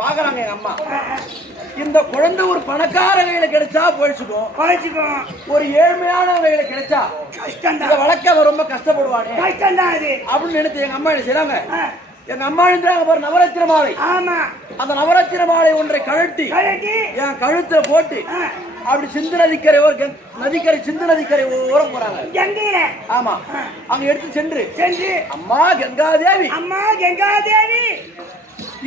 பாக்குறாங்க எங்க அம்மா. இந்த குழந்தை ஒரு பணக்கார கையில கிடைச்சா போயிடுச்சுக்கும், ஒரு ஏழ்மையான கையில கிடைச்சா கஷ்டம். இதை வளர்க்க ரொம்ப கஷ்டப்படுவானே, கஷ்டம் தான் அது அப்படின்னு நினைச்சு எங்க அம்மா என்ன செய்றாங்க, எங்க அம்மா எழுந்துறாங்க பாரு நவரத்தின மாலை. ஆமா, அந்த நவரத்தின மாலை ஒன்றை கழட்டி என் கழுத்துல போட்டு அப்படி சிந்து நதிக்கரை நதிக்கரை சிந்து நதிக்கரை ஓரம் போறாங்க. ஆமா, அங்க எடுத்து சென்று அம்மா கங்காதேவி, அம்மா கங்காதேவி,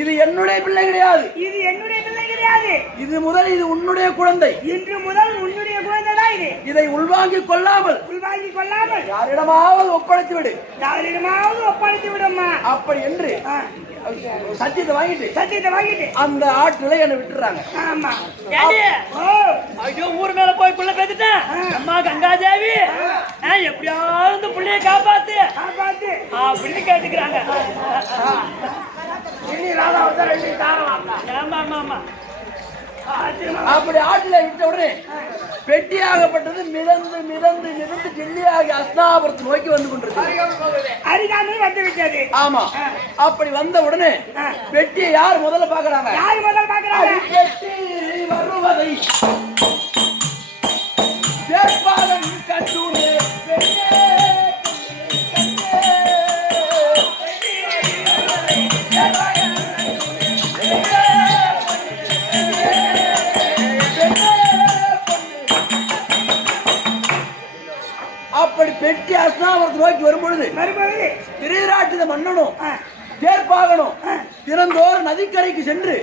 இது என்னுடைய பிள்ளை கிடையாது, இது என்னுடைய பிள்ளை கிடையாது, இது முதல் இது உன்னுடைய குழந்தை, இன்று முதல் உன்னுடைய குழந்தை தான் இது. இதை உள்வாங்கிக் கொள்ளாமல் யாரிடமாவது ஒப்படைத்து விடு, யாரிடமாவது ஒப்படைத்து விடுமா அப்படி என்று சத்தியத்தை வாங்கிட்டு அந்த ஆற்றுல என்ன விட்டுறாங்க. ஆமா, ஐயோ ஊர் மேல போய் பிள்ளை பேத்துட்டேன் அம்மா கங்காதேவி, எப்படியாவது பிள்ளைய காப்பாத்து அப்படின்னு கேட்டுக்கிறாங்க. அப்படி ஆற்றில விட்ட உடனே பெட்டியாகப்பட்டது மிதந்து மிதந்து மிதந்து டெல்லியாகி அஸ்தாபுரத்தை நோக்கி வந்து கொண்டிருக்கு. அருகாமையில் வந்து விட்டது. ஆமா, அப்படி வந்த உடனே பெட்டியை யார் முதல்ல பாக்குறாங்க, பெட்டி வருவதை வேட்பாளன் கண்டூரே அப்படி பெட்டி அஸ்தாபுரத்தை நோக்கி வரும்பொழுது திருவிராட்டித மன்னனும் தேர்ப்பாகனும் தினந்தோறும் நதிக்கரைக்கு சென்று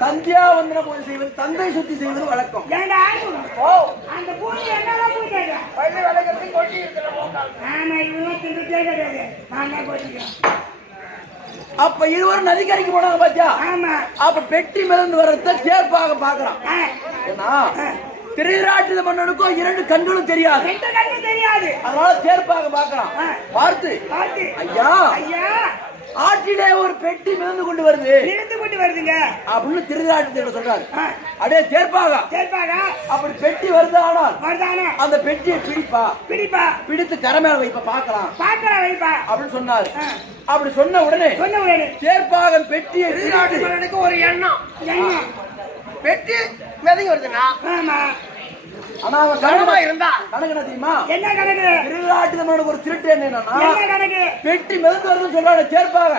சந்தியாவந்தன பூஜை செய்வது, தந்தை சுத்தி செய்வது வழக்கம். அப்ப இருவரும் நதிக்கரைக்கு போனாங்க பாத்தியா. அப்ப பெட்டி மிதந்து வர்றத தேர்ப்பாக பாக்குறான். ஏன்னா திருவிராட்டித மன்னனுக்கும் இரண்டு கண்களும் தெரியாது, அதனால தேர்ப்பாக பாக்குறான். பார்த்து ஐயா ஆற்றிலே ஒரு பெட்டி மிதந்து கொண்டு வருதுங்க அப்படின்னு திருவிராட்டிட சொல்றாரு. அடே தேர்ப்பாக அப்படி பெட்டி வருது, ஆனால் அந்த பெட்டியை பிடித்து கரை மேல வைப்ப பாக்கலாம் அப்படின்னு சொன்னாரு. அப்படி சொன்ன உடனே தேர்ப்பாகன் பெட்டியை திருவிராட்டிக்கு ஒரு எண்ணம், பெட்டி மிதங்கி வருதுன்னா ஆனா அவன் கணமா இருந்தா கணக்கு என்ன தெரியுமா, என்ன கணக்கு, திருவிராட்டிதமனுக்கு ஒரு திருட்டு என்னன்னா பெட்டி மிதந்து வருதுன்னு சொல்றாங்க. சேர்ப்பாங்க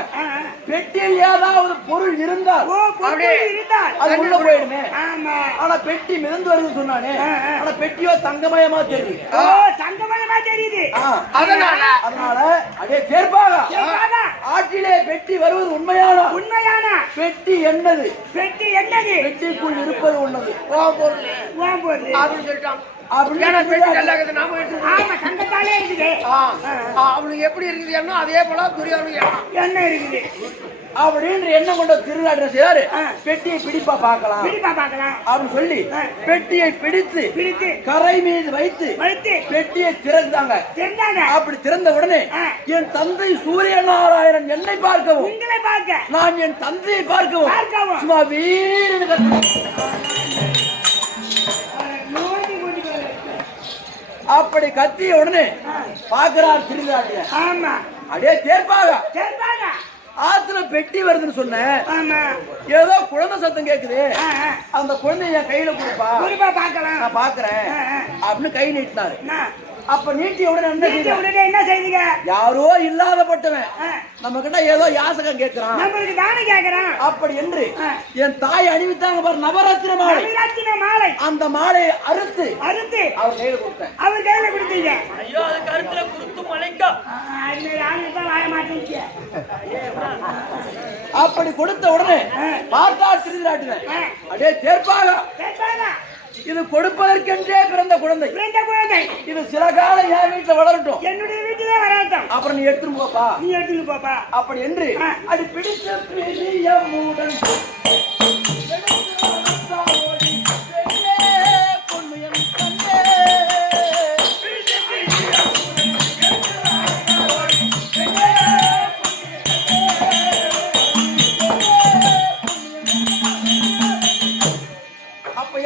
பெட்டியில் ஏதாவது பொருள் இருந்தால் அது உள்ள போயிடுமே. ஆனா பெட்டி மிதந்து வருதுன்னு சொன்னானே, ஆனா பெட்டியோ தங்கமயமா தெரியுது, அதனால அதே சேர்ப்பாக ஆற்றிலே பெட்டி வருவது உண்மையான பெட்டி என்னது, பெட்டிக்குள் இருப்பது உள்ளது அவனுக்கு எப்படி இருக்குது அதே போல என்ன இருக்குது அப்படின்னு எண்ணம் கொண்ட திருவிழா செய்யாரு. பெட்டியை பிடிப்பா பார்க்கலாம் அப்படின்னு சொல்லி பெட்டியை பிடித்து கரை மீது வைத்து பெட்டியை திறந்தாங்க. அப்படி திறந்த உடனே என் தந்தை சூரிய நாராயணன் என்னை பார்க்கவும் நான் என் தந்தையை பார்க்கவும் சும்மா வீரனு அப்படி கத்திய உடனே பாக்குறார் திருவிழாட்டிய. அப்படியே தேர்ப்பாக ஆத்துல பெட்டி வருதுன்னு சொன்ன, ஏதோ குழந்தை சத்தம் கேக்குது, அந்த குழந்தை என் கையில கொடுப்பா நான் பாக்குறேன் அப்படின்னு கை நீட்டினாரு. அப்ப நீட்டிய உடனே என்ன செய்தீங்க, யாரோ இல்லாதப்பட்டவன் நம்ம கிட்ட ஏதோ யாசகம் கேட்கிறான், அப்படி என்று என் தாய் அணிவித்தாங்க பாரு நவரத்தின மாலை, அந்த மாலையை அறுத்து அவர் கையில கொடுத்தேன். அவர் கையில கொடுத்தீங்க, ஐயோ அது கருத்துல குடுத்து மலைக்கா அப்படி கொடுத்த உடனே பார்த்தா திருவிழாட்டின அப்படியே தேர்ப்பாக இது கொடுப்பதற்கென்றே பிறந்த குழந்தை, இது சில காலம் என் வீட்டுல வளரட்டும், என்னுடைய வீட்டிலே வரட்டும், அப்புறம் நீ எடுத்துன்னு போப்பா அப்படி என்று அது பிடித்த பிரியமுடன்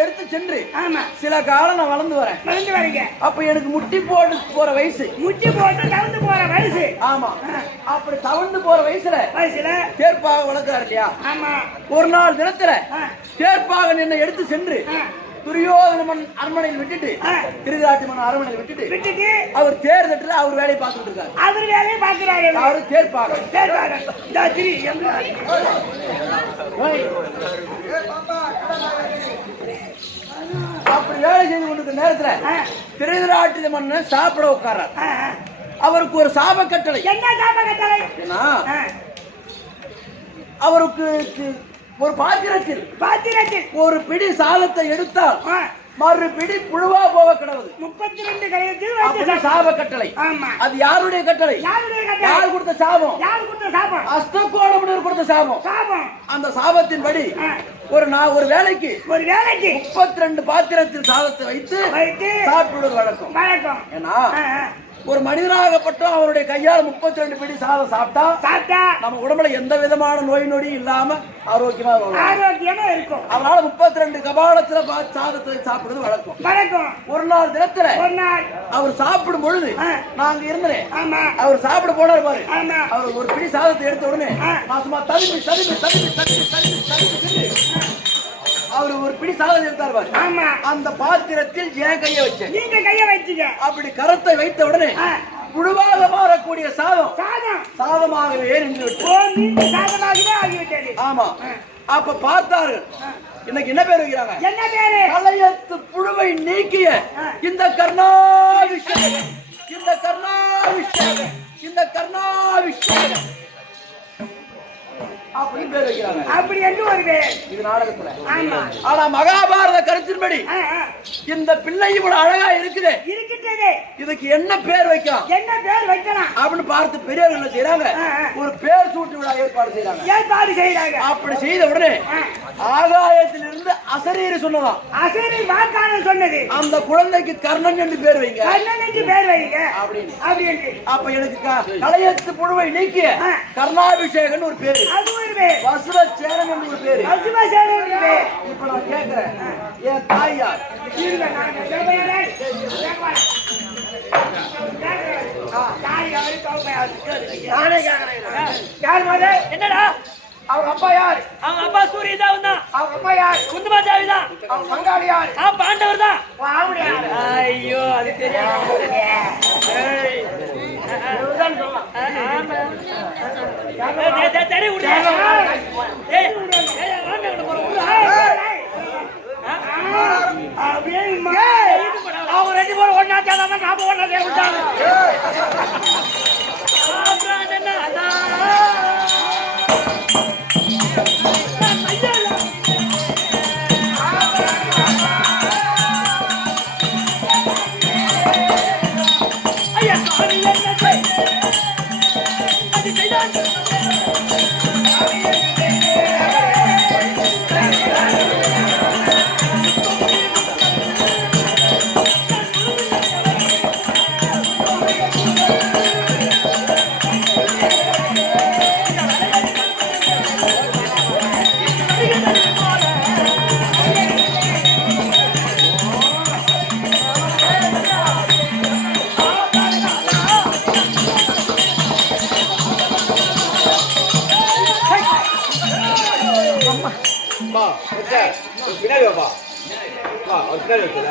எடுத்து சென்று சில காலம் நான் வளர்ந்து வரேன். அப்ப எனக்கு முட்டி போட்டு போற வயசு, தவந்து போற வயசு. ஆமா, அப்படி தவந்து போற வயசுல தேர்ப்பாக வளர்க்கிறார் இல்லையா? ஒரு நாள் தினத்துல தேர்ப்பாக என்னை எடுத்து சென்று துரியோதனமன் அரண்மனையில் விட்டுட்டு திருவிழாட்டிமன் அரண்மனையில் விட்டுட்டு அவர் தேர் தட்டுல அவர் வேலையை பார்த்துட்டு இருக்காரு. அவர் வேலையை பார்க்கிறாரு. அவரு தேர்ப்பாக அப்படி வேலை செய்து கொண்டிருக்கிற நேரத்துல திருவிழாட்டிமன் சாப்பிட உட்கார்றார். அவருக்கு ஒரு சாப கட்டளை. என்ன சாப கட்டளை? அவருக்கு ஒரு பாத்திரத்தில் ஒரு பிடி சாதத்தை எடுத்தால் மறு பிடி புழுவா போக கிடவுது. 32 கலையத்தில் சாப கட்டளை. அது யாருடைய கட்டளை? யார் கொடுத்த சாபம்? அஸ்தகோணமுனிவர் கொடுத்த சாபம். அந்த சாபத்தின்படி ஒரு வேலைக்கு 32 பாத்திரத்தில் சாதத்தை வைத்து சாப்பிடுவது வழக்கம். ஏன்னா ஒரு மனிதனாகப்பட்ட அவருடைய கையால் 32 பிடி சாதம் சாப்பிட்டா நம்ம உடம்புல எந்த விதமான நோய் நொடி இல்லாம ஆரோக்கியமா இருக்கும். அதனால 32 கபாலத்துல சாதத்தை சாப்பிடுறது வழக்கம். ஒரு நாள் தினத்துல அவர் சாப்பிடும் பொழுது நாங்க இருந்தேன். அவர் சாப்பிட போனார் பாரு. அவர் ஒரு பிடி சாதத்தை எடுத்த உடனே சும்மா அவர் ஒரு பிடி சாதம் எடுத்தார் பாரு. அந்த பாத்திரத்தில் என் கையை வச்சேன். நீங்க கையை வச்சீங்க. அப்படி கரத்தை வைத்த உடனே புழுவாக மாறக்கூடிய சாதமாகவே நின்று விட்டது. ஆமா, அப்ப பார்த்தார்கள். இன்னைக்கு என்ன பேர் வைக்கிறாங்க? என்ன பேரு? கலையத்து புழுவை நீக்கிய இந்த கர்ணாபிஷேகம், அப்படி என்று ஒரு பேர் இது நாடகத்துல. ஆனா மகாபாரத கருத்தின்படி இந்த பிள்ளை இவ்வளவு அழகா இருக்குது, இதுக்கு என்ன பேர் வைக்கலாம் அப்படின்னு பார்த்து பெரியவர்கள் செய்யறாங்க. ஒரு பேர் சூட்டு விழா ஏற்பாடு செய்யறாங்க. அப்படி செய்த உடனே ஆகாயத்திலிருந்து அசரீரி சொன்னதாம். அசரீரி வாக்காளர் சொன்னது, அந்த குழந்தைக்கு கர்ணன் என்று பேர் வைங்க அப்படின்னு. அப்ப எனக்கு கலையத்து புழுவை நீக்கிய கர்ணாபிஷேகன் ஒரு பேரு, வசுவசேனன் என்று ஒரு பேரு. இப்ப நான் கேட்கிறேன், என் தாயார் என்னடா அவங்க அப்பா யாரு? அவங்க அப்பா சூரியதான் தான். அவங்க அப்பா யாரு? குந்துமாதேவி தான். அவங்க பங்காளி யாரு? பாண்டவர் தான். ஐயோ அது தெரியாது. அவங்க 2 பேரும் ஒன்னா சேர்ந்தாதான் நாம ஒன்னா சேர்ந்தாங்க. பின்னாடி வாப்பா, வா ஒரு பின்னாடி வைக்கல.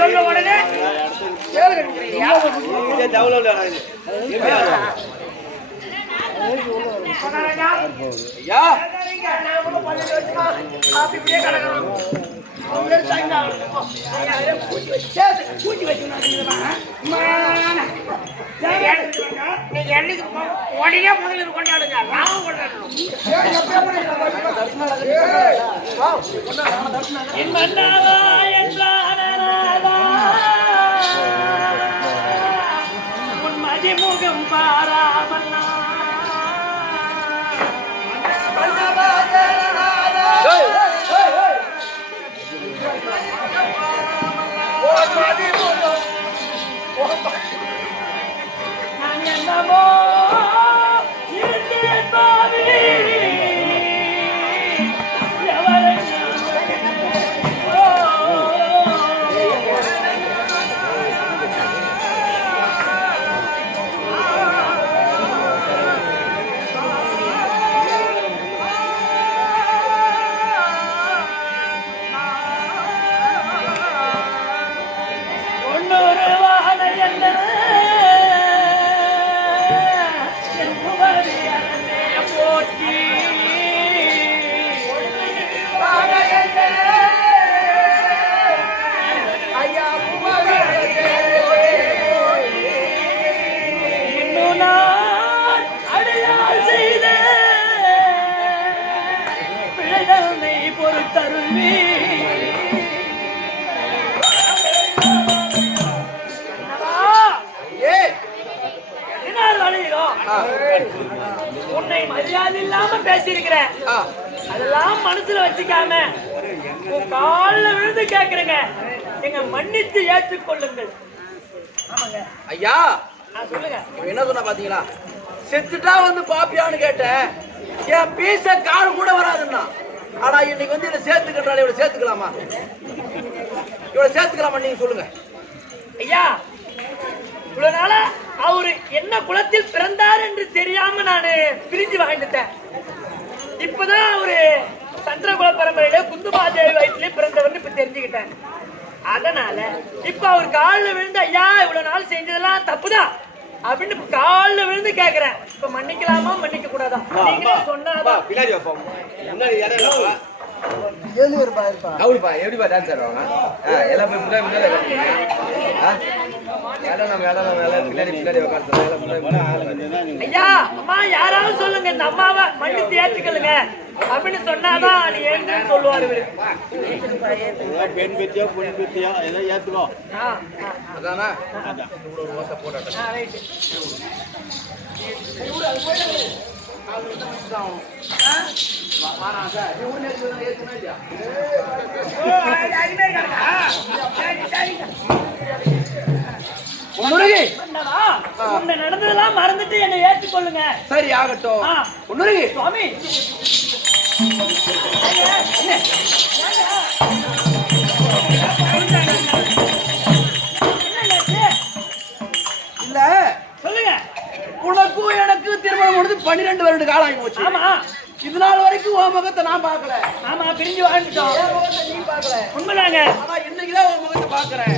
சொல்ல உடனே உடனே முதலில் கொண்டாடுங்க. நாமும் கொண்டாடணும். உன் மதிமுகம் பாராமண்ணா நான் என்னமோ பாவி நான் அடையாள் செய்த பிழைதனை பொறுத்தருள்வி. உன்னை மரியாதை இல்லாம பேசியிருக்கிறேன், அதெல்லாம் மனசுல வச்சுக்காம உன் காலில் விழுந்து கேக்குறேங்க, எங்க மன்னித்து ஏற்றுக்கொள்ளுங்கள். ஆமாங்க ஐயா. சொல்லுங்க. என்ன சொன்ன பாத்தீங்களா? செத்துட்டா வந்து பாப்பியான்னு கேட்டேன். என் பீச கால் கூட வராதுன்னா, ஆனா இன்னைக்கு வந்து இதை சேர்த்துக்கிட்டாலே இவ்வளவு சேர்த்துக்கலாமா? இவ்வளவு சேர்த்துக்கலாமா? நீங்க சொல்லுங்க ஐயா. இவ்வளவு நாளா அவரு என்ன குலத்தில் பிறந்தார் என்று தெரியாம நானு பிரிஞ்சு வாழ்ந்துட்டேன். இப்பதான் அவரு சந்திரகுல பரம்பரையில குந்துமாதேவி வயிற்றுல பிறந்தவர்னு இப்ப தெரிஞ்சுக்கிட்டேன். அதனால இப்ப அவர் காலில் விழுந்து ஐயா இவ்வளவு நாள் செஞ்சதெல்லாம் தப்புதான் அப்படின்னு காலில் விழுந்து கேக்குறேன். இப்ப மன்னிக்கலாமா மன்னிக்க கூடாதா? நீங்களே சொன்னாதான். எப்படிப்பா டான்ஸ் ஆடுவாங்க? எல்லாம் போய் முன்னாடி ஐயா அம்மா யாராவது சொல்லுங்க, இந்த அம்மாவை மன்னித்து ஏற்றுக்கலுங்க அப்படின்னு சொன்னாதான் நீ எழுந்துன்னு சொல்லுவாரு. பெண் பெத்தியோ பொன் பெத்தியோ எல்லாம் ஏத்துக்கோ. அதானா? உன்னை நடந்ததெல்லாம் மறந்துட்டு என்னை ஏற்றுக்கொள்ளுங்க. சரி ஆகட்டும். ஒன்னுருகி சுவாமி இல்ல சொல்லுங்க. உனக்கும் எனக்கு திருமணம் முடிஞ்சு 12 வருட காலம் ஆகி போச்சு. ஆமா. இது நாள் வரைக்கும் உன் முகத்தை நான் பாக்கல. ஆமா, பிரிஞ்சு வாழ்ந்துட்டோம். என் முகத்தை நீ பாக்கல. உண்மைதாங்க. ஆனா இன்னைக்குதான் உன் முகத்தை பாக்குறேன்.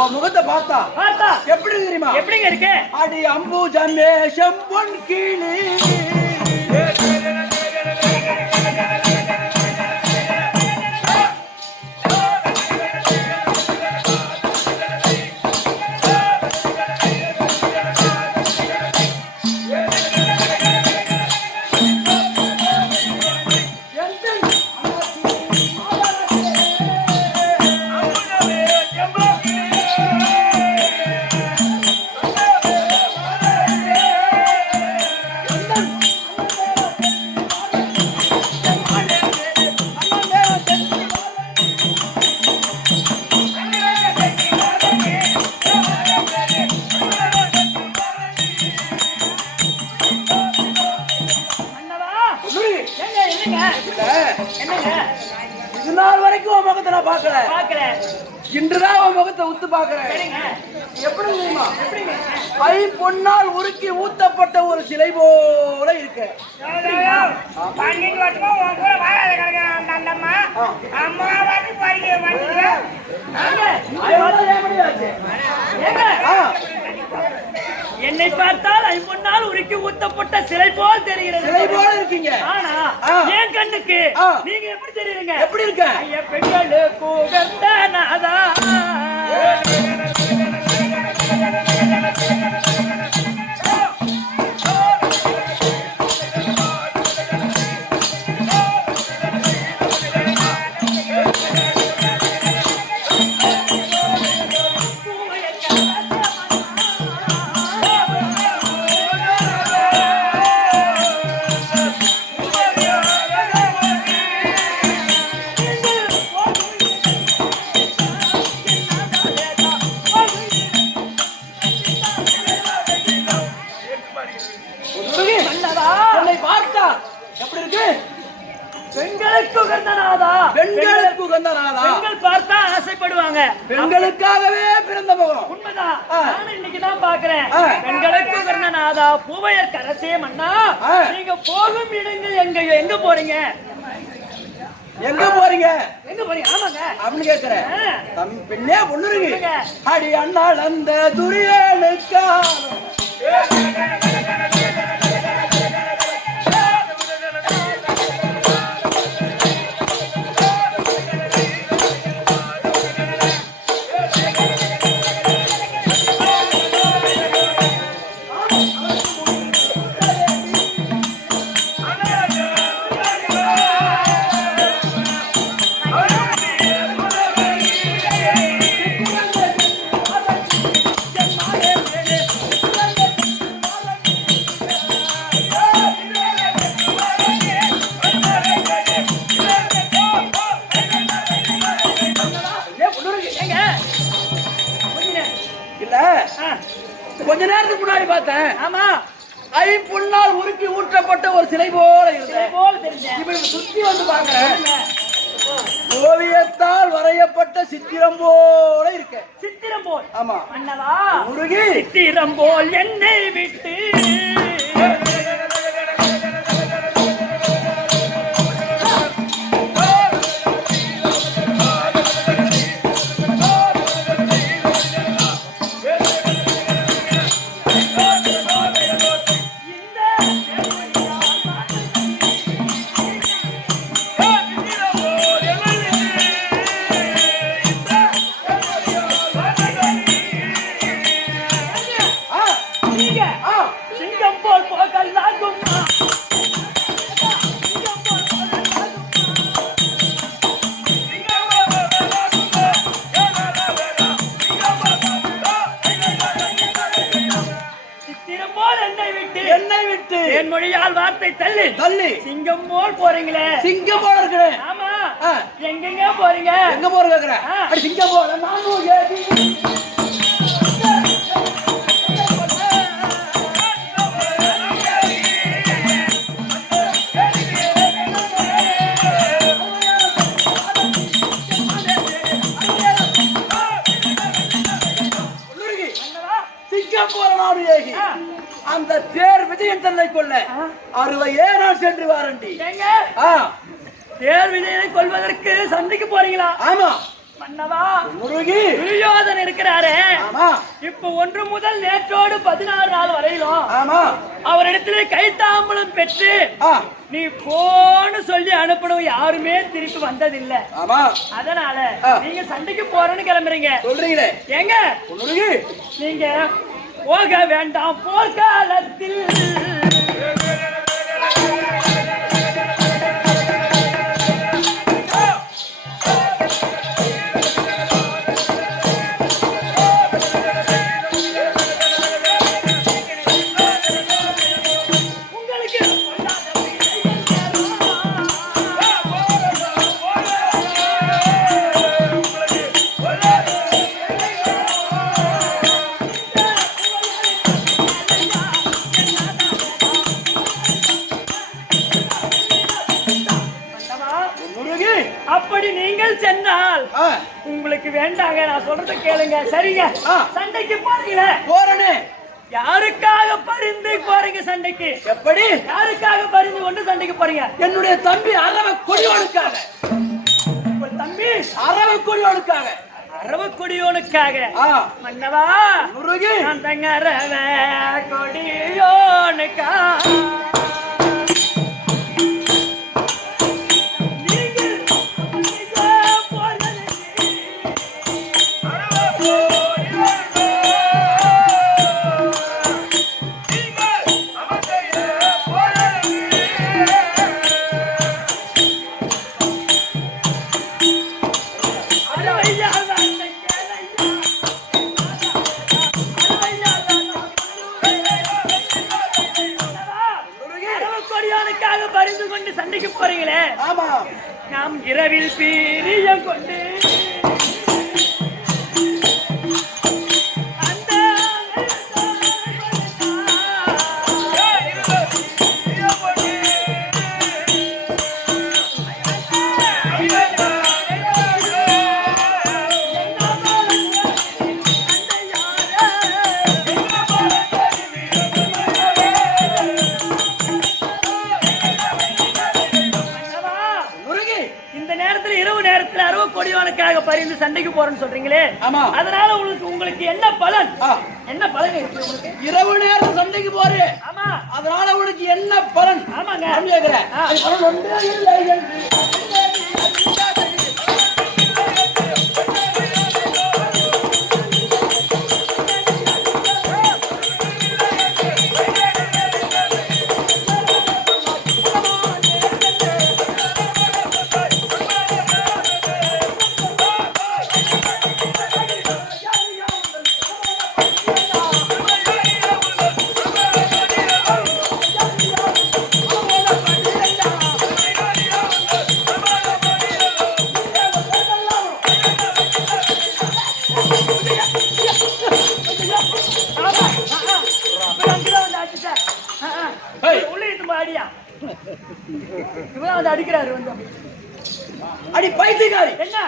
உன் முகத்தை பார்த்தா எப்படி தெரியுமா? எப்படிங்க இருக்கு? அடி அம்புஜமே செம்பொன் கீழே இது நாள் வரைக்கும் உன் முகத்தை நான் பாக்கல. இன்றுதான் உன் முகத்தை உத்து பாக்குறேன். எப்படி தெரியுமா? ஐ பொன்னால் உருக்கி ஊத்தப்பட்ட ஒரு சிலை போல இருக்கு. 12 வருஷமா உன் கூட வாழாத கிடக்குறேன் அந்த அம்மா. அம்மா வாட்டி பைய மாட்டீங்க. என்னை பார்த்தால் ஐம்பொன்னால் உருக்கி ஊத்தப்பட்ட சிலை போல் தெரிகிறது. சிலை போல இருக்கீங்க. ஆனா என் கண்ணுக்கு நீங்க எப்படி தெரியுறீங்க? எப்படி இருக்க? ஐயா பெண்களுக்கு உகந்த நாதா. என்னை பார்த்தா எப்படி இருக்கு? பெண்களுக்கு உகந்த நாதா. பெண்களுக்கு உகந்த நாதா. பெண்கள் பார்த்தா ஆசைப்படுவாங்க. பெண்களுக்காகவே பிறந்த முகம். உண்மைதான். நானும் இன்னைக்குதான் பாக்குறேன். பெண்களுக்கு உகந்த நாதா பூவையர் கரசே மன்னா. நீங்க போகும் இடங்கள் எங்க போறீங்க? எங்க போறீங்க? எங்க போறீங்க? ஆமாங்க அப்படின்னு கேக்குறேன். தம் பெண்ணே பொண்ணுருங்க. அடி அண்ணாள் அந்த துரியனுக்கா பார்த்தேன். ஆமா, ஐம்பொன்னால் உருக்கி ஊற்றப்பட்ட ஒரு சிலை போல இதை இருந்தேன். போல தெரிஞ்சேன். இப்ப சுத்தி வந்து பாக்குறேன். ஓவியத்தால் வரையப்பட்ட சித்திரம் போல இருக்க. சித்திரம் போல். ஆமா. மன்னவா, முருகி சித்திரம் போல் என்னை விட்டு நீங்க சிங்கம் போல் போகலாகும். சித்திரம் போல் என்னை விட்டு என் மொழியால் வார்த்தை தள்ளி தள்ளி சிங்கம் போல் போறீங்களே. சிங்கம் போல இருக்கிறேன். ஆமா, ஆ. எங்கெங்க போறீங்க? எங்க போற கேக்குறேன். ஆ. அடி சிங்கம் போல நானும் ஏறி மன்னவா, சிங்கம் போல நானும் ஏகி ஆ. அந்த தேர் விஜயன் தன்னை கொள்ள ஆ. 67 சென்று வாரண்டி. ஏங்க, ஆ தேர் விஜயனை கொல்வதற்கு சண்டைக்கு போறீங்களா? ஆமா மன்னவா, முருகி. துரியோதன் இருக்கிறாரே, ஆமா இப்ப 1 முதல் நேற்றோடு 16 நாள் வரையிலும் ஆமா அவரிடத்திலே கைத்தாம்பலம் பெற்று ஆ நீ போன்னு சொல்லி அனுப்பணும் யாருமே திருப்பி வந்ததில்லை. ஆமா அதனால ஆ. நீங்க சண்டைக்கு போறேன்னு கிளம்புறீங்க. சொல்றீங்களே ஏங்க, முருகி. நீங்க போக வேண்டாம் போர்க்காலத்தில். உங்களுக்கு முருகி. அப்படி நீங்கள் சென்றால் ஆ உங்களுக்கு வேண்டாங்க, நான் சொல்றத கேளுங்க. சரிங்க, ஆ. சண்டைக்கு போறீங்களே, போறனே. யாருக்காக பரிந்து போறீங்க சண்டைக்கு? எப்படி? யாருக்காக பரிந்து கொண்டு சண்டைக்கு போறீங்க? என்னுடைய தம்பி அரவ கொடியோனுக்காக. உங்கள் தம்பி அரவ கொடியோனுக்காக. அரவக்கொடியோனுக்காக. ஆ மன்னவா, முருகி. அந்த அரவ கொடியோனுக்காக பரிந்து கொண்டு சண்டைக்கு போறீங்களே, ஆமா நாம் இரவில் பீரியம் கொண்டு கொடியோனுக்காக பரிந்து சண்டைக்கு போறேன்னு சொல்றீங்களே, ஆமா. அதனால உங்களுக்கு என்ன பலன்? ஆ. என்ன பலன் இருக்கு உங்களுக்கு? இரவு நேரம் சண்டைக்கு போறே. ஆமா, அதனால உனக்கு என்ன பலன்? ஆமாங்க. நான் கேக்குறேன். ஆ. அது பலன் ஒன்றே இல்லை என்று. உள்ள இருந்து அடியா இவன் வந்து அடிக்கிறாரு வந்து அப்படி. அடி பைத்தியக்காரி, என்ன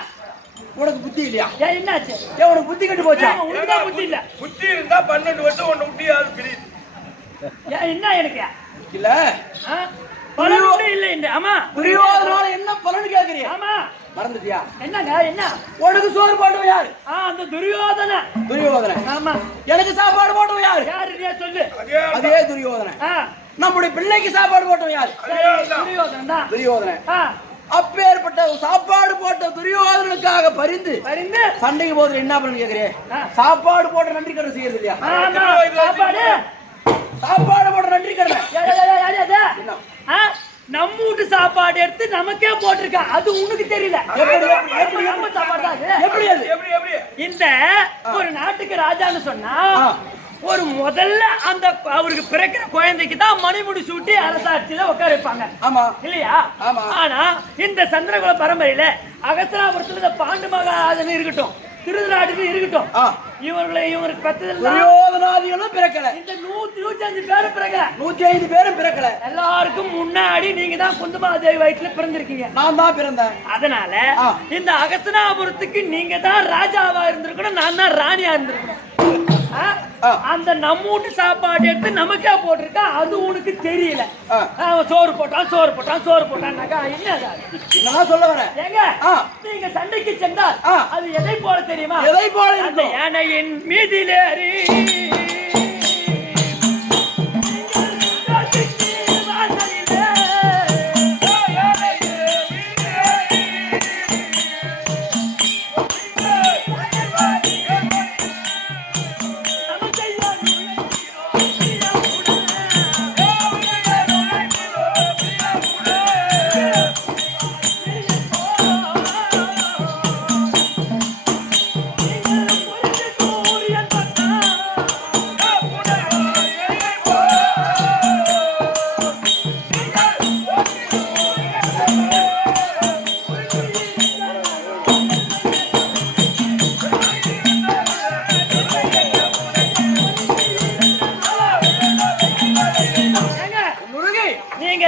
உனக்கு புத்தி இல்லையா? ஏன் என்னாச்சு? ஏன் உனக்கு புத்தி கட்டு போச்சா? உனக்குதான் புத்தி இல்ல. புத்தி இருந்தா 12 வருஷம் உன்னை விட்டு யாரு பிரியுது? ஏன் என்ன எனக்கு இல்ல ஆ? பலன் உண்டு இல்ல இந்த ஆமா துரியோதனால என்ன பலன் கேக்குறியா? ஆமா மறந்துட்டியா? என்னங்க என்ன உனக்கு சோறு போட்டவன் யாரு? அந்த துரியோதன துரியோதன. ஆமா எனக்கு சாப்பாடு போட்டவன் யாரு? யாரு நீ சொல்லு. அதே துரியோதன. ஆ நம்முடைய பிள்ளைக்கு சாப்பாடு போட்டவன் யாரு? துரியோதனன் தான். துரியோதன. ஆ அப்பேற்பட்ட சாப்பாடு போட்ட துரியோதனனுக்காக பரிந்து பரிந்து சண்டைக்கு போதுல என்ன பண்ணு கேக்குறே? ஆ. சாப்பாடு போட்ட நன்றி கடன் செய்யறது இல்லையா? ஆமா சாப்பாடு சாப்பாடு போட்ட நன்றி கடன் என்ன? நம்ம வீட்டு சாப்பாடு எடுத்து நமக்கே போட்டிருக்கா, அது உனக்கு தெரியல. நம்ம சாப்பாடு தான் அது. எப்படி அது? எப்படி எப்படி? இந்த ஒரு நாட்டுக்கு ராஜான்னு சொன்னா ஒரு முதல்ல அந்த அவருக்கு பிறக்கிற குழந்தைக்கு தான் மணிமுடி சூட்டி அரசாட்சியில உட்கார வைப்பாங்க. ஆமா இல்லையா? ஆமா. ஆனா இந்த சந்திரகுல பரம்பரையில அகஸ்தினாபுரத்துல இந்த பாண்டு மகாராஜன் இருக்கட்டும், திருதராட்டிலும் இருக்கட்டும், இவருக்கு பத்ததில்லை. துரியோதனாதிகளும் பிறக்கல. இந்த 105 பேரும் பிறக்கல. 105 பேரும் பிறக்கல. எல்லாருக்கும் முன்னாடி நீங்க தான் குந்தமாதேவி வயிற்றுல பிறந்திருக்கீங்க. நான் தான் பிறந்தேன். அதனால இந்த அகஸ்தினாபுரத்துக்கு நீங்க தான் ராஜாவா இருந்திருக்கணும், நான் தான் ராணியா இருந்திருக்கணும். அந்த நம்ம வீட்டு சாப்பாடு எடுத்து நமக்கே போட்டிருக்கா, அது உனக்கு தெரியல. சோறு போட்டான்னாக்கா என்ன சொல்ல வரேன்? ஏங்க நீங்க சண்டைக்கு சென்றால் அது எதை போல தெரியுமா? எதை போல? அந்த யானையின் மீதிலேறி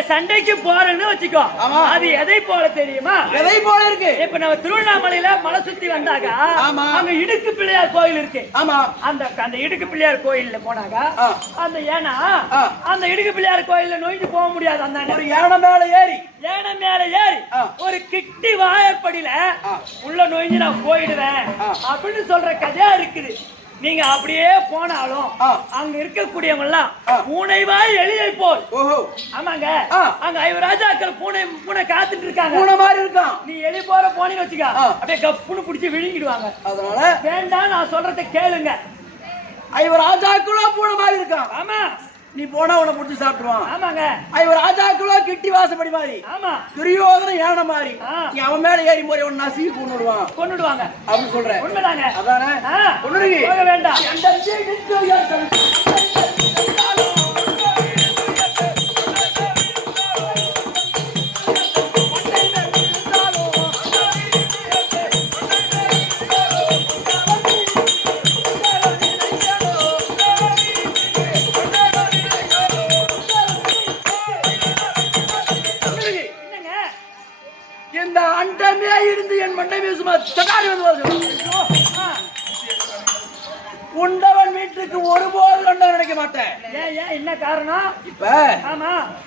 சண்டைக்கு போறேன்னு வச்சுக்கோ, அது எதை போல தெரியுமா? எதை போல இருக்கு? இப்ப நம்ம திருவண்ணாமலையில மலை சுத்தி வந்தாங்க, அங்க இடுக்கு பிள்ளையார் கோயில் இருக்கு. ஆமா. அந்த இடுக்கு பிள்ளையார் கோயில்ல போனாங்க, அந்த ஏனா அந்த இடுக்கு பிள்ளையார் கோயில்ல நோய்ந்து போக முடியாது. அந்த ஒரு யானை மேல ஏறி ஒரு கிட்டி வாயப்படியில உள்ள நோய்ஞ்சு நான் போயிடுவேன் அப்படின்னு சொல்ற கதையா இருக்குது. நீங்க அப்படியே போனாலும் அங்க இருக்கக்கூடியவங்க எல்லாம் பூனைவாய் எலியை போல். ஆமாங்க, அங்க 5 ராஜாக்கள் பூனை காத்துட்டு இருக்காங்க. பூனை மாதிரி இருக்கான். நீ எலி போற போனீங்க வச்சுக்க, அப்படியே கப்புன்னு பிடிச்சி விழுங்கிடுவாங்க. அதனால வேண்டாம், நான் சொல்றதை கேளுங்க. 5 ராஜாக்களும் பூனை மாதிரி இருக்கான். ஆமா, நீ போனா உன்னை புடிச்சு சாப்பிடுவான். ஆமாங்க. 5 ராஜாக்களும் கிட்டி வாசப்படி மாதிரி. ஆமா, துரியோதன யானை மாதிரி. நீ அவன் மேல ஏறி போய் உன்னை நசுக்கி கொன்னுடுவாங்க அப்படின்னு சொல்றேன். உண்மைதாங்க. அதானே? கொன்னுடுங்க. போக வேண்டாம். இந்த அண்டமே இருந்து என் மண்டை வீசுமா தட்டாரி வந்து உண்டவன் வீட்டுக்கு ஒருபோது உண்டவன் நினைக்க மாட்டேன். என்ன காரணம்? இப்ப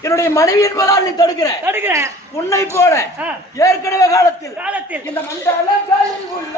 என்னுடைய மனைவி என்பதால் நீ தடுக்கிறேன். உன்னை போல ஏற்கனவே காலத்தில் இந்த மண்டலம் உள்ள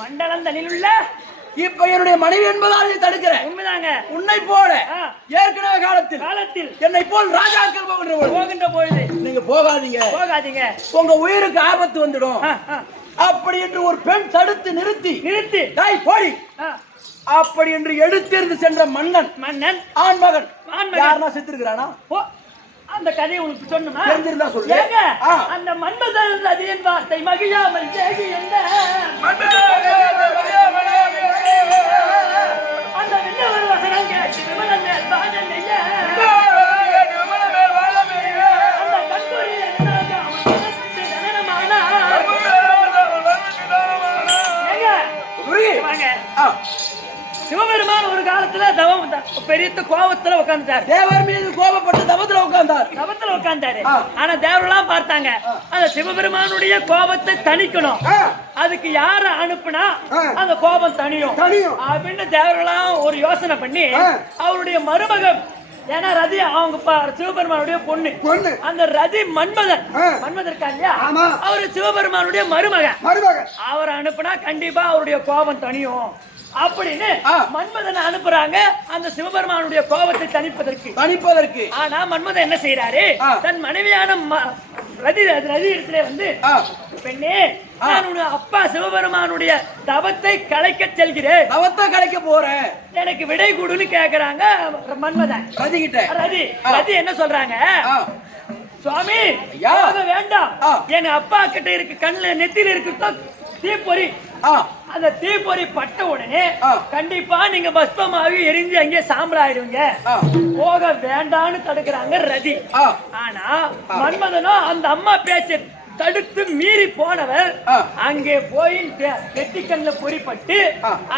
மண்டலம் தனில் உள்ள இப்ப என்னுடைய மனைவி என்பதால் நீ தடுக்கிறேன். உண்மைதாங்க. உன்னை போல ஏற்கனவே காலத்தில் என்னை போல் ராஜாக்கள் போகின்ற பொழுது நீங்க போகாதீங்க, உங்க உயிருக்கு ஆபத்து வந்துடும் அப்படி என்று ஒரு பெண் தடுத்து நிறுத்தி போடி அப்படி என்று எடுத்திருந்து சென்ற மன்னன் மன்னன் ஆண்மகன் ஆண்மகன். யாருன்னா செத்துருக்கிறானா? ஓ, அந்த கதையை உனக்கு சொன்னமா? தெரிஞ்சிருந்தா சொல்லு. ஏங்க, ஆ. அந்த மன்மதன் ரதியின் வார்த்தை மகிழாமல் தேகி என்ற அந்த விண்ணவர் வசனம் கேட்டு விமலன் மேல் வாழல் நெய்ய. அந்த கண்பொறி என்னாக அவன் மனத்து தனனமானார். ஏங்க, துருகி. வாங்க. ஆ. சிவபெருமான் ஒரு காலத்துல தவம் பெரிய கோபத்துல உட்கார்ந்துட்டாரு. தேவர் மீது கோபப்பட்டு தவத்துல உட்கார்ந்தார். தவத்துல உட்கார்ந்தாரு. ஆ. ஆனா தேவரெல்லாம் பார்த்தாங்க, அந்த சிவபெருமானுடைய கோபத்தை தணிக்கணும். ஆ. அதுக்கு யார அனுப்புனா ஆ. அந்த கோபம் தணியும் அப்படின்னு தேவரெல்லாம் ஒரு யோசனை பண்ணி ஆ. அவருடைய மருமகன், ஏன்னா ரதி அவங்க சிவபெருமானுடைய பொண்ணு, அந்த ரதி மன்மதன் மன்மதன் இருக்கா இல்லையா, அவரு சிவபெருமானுடைய மருமகன். அவரை அனுப்புனா கண்டிப்பா அவருடைய கோபம் தணியும் அப்படின்னு மன்மதனை அனுப்புறாங்க அந்த சிவபெருமானுடைய கோபத்தை தணிப்பதற்கு. ஆனா மன்மதன் என்ன செய்யறாரு, தன் மனைவியான ரதி இடத்துல வந்து, பெண்ணே, நான் உன் அப்பா சிவபெருமானுடைய தவத்தை கலைக்க செல்கிறேன், தவத்தை கலைக்க போறேன், எனக்கு விடை கொடுன்னு கேக்குறாங்க மன்மதன் ரதி கிட்ட. ரதி என்ன சொல்றாங்க, சுவாமி வேண்டாம், எங்க அப்பா கிட்ட இருக்கு கண்ணுல நெத்தில இருக்கு தீப்பொறி, அந்த தீப்பொறி பட்ட உடனே கண்டிப்பா நீங்க பஸ்பமாவி எரிஞ்சு அங்கே சாம்பல் ஆயிடுவீங்க, போக வேண்டான்னு தடுக்கிறாங்க ரதி. ஆனா மன்மதனோ அந்த அம்மா பேச்ச தடுத்து மீறி போனவர் அங்கே போய் நெத்திக்கண்ணுல பொறிப்பட்டு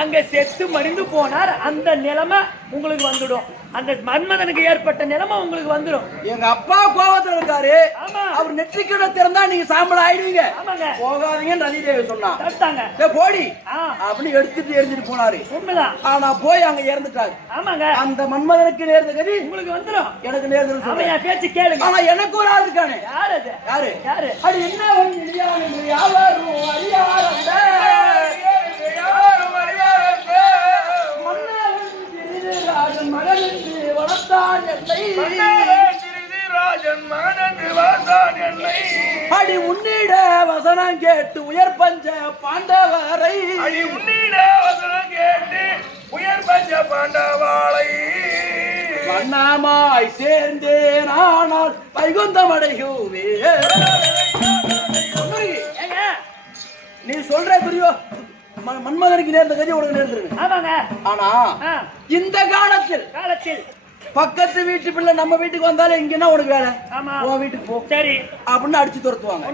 அங்க செத்து மடிந்து போனார். அந்த நிலைமை உங்களுக்கு வந்துடும், அந்த மன்மதனுக்கு ஏற்பட்ட நிலைமை உங்களுக்கு வந்துடும். எங்க அப்பா கோபத்துல இருக்காரு, அவர் நெற்றிக்கண்ண திறந்தா நீங்க சாம்பல் ஆயிடுவீங்க, போகாதீங்கன்னு ரதி தேவி சொன்னாங்க. போடி அப்படின்னு எடுத்துட்டு எரிஞ்சிட்டு போனாரு. உண்மைதான். ஆனா போய் அங்க இறந்துட்டாரு. ஆமாங்க, அந்த மன்மதனுக்கு நேர்ந்த கதி உங்களுக்கு வந்துடும், எனக்கு நேர்ந்து பேச்சு கேளுங்க. ஆனா எனக்கு ஒரு ஆள் இருக்கானே. யாரு அது? யாரு யாரு? அது என்ன யாரும் அறியாத மகன் வளர்த்தான் என்னை, அடி உன்னிட வசனம் கேட்டு உயர் பஞ்ச பாண்டவரை, வண்ணமாய் சேர்ந்தேன் ஆனால் வைகுந்தம் அடையுவே. நீ சொல்ற புரியோ, மன்மதனுக்கு நேர்ந்த கதி உனக்கு நேர்ந்துருக்கு. ஆனா இந்த காலத்தில் பக்கத்து வீட்டு பிள்ளை நம்ம வீட்டுக்கு வந்தாலும் இங்கன்னா உனக்கு வேலை, உன் வீட்டுக்கு போ சரி அப்படின்னு அடிச்சு துரத்துவாங்க.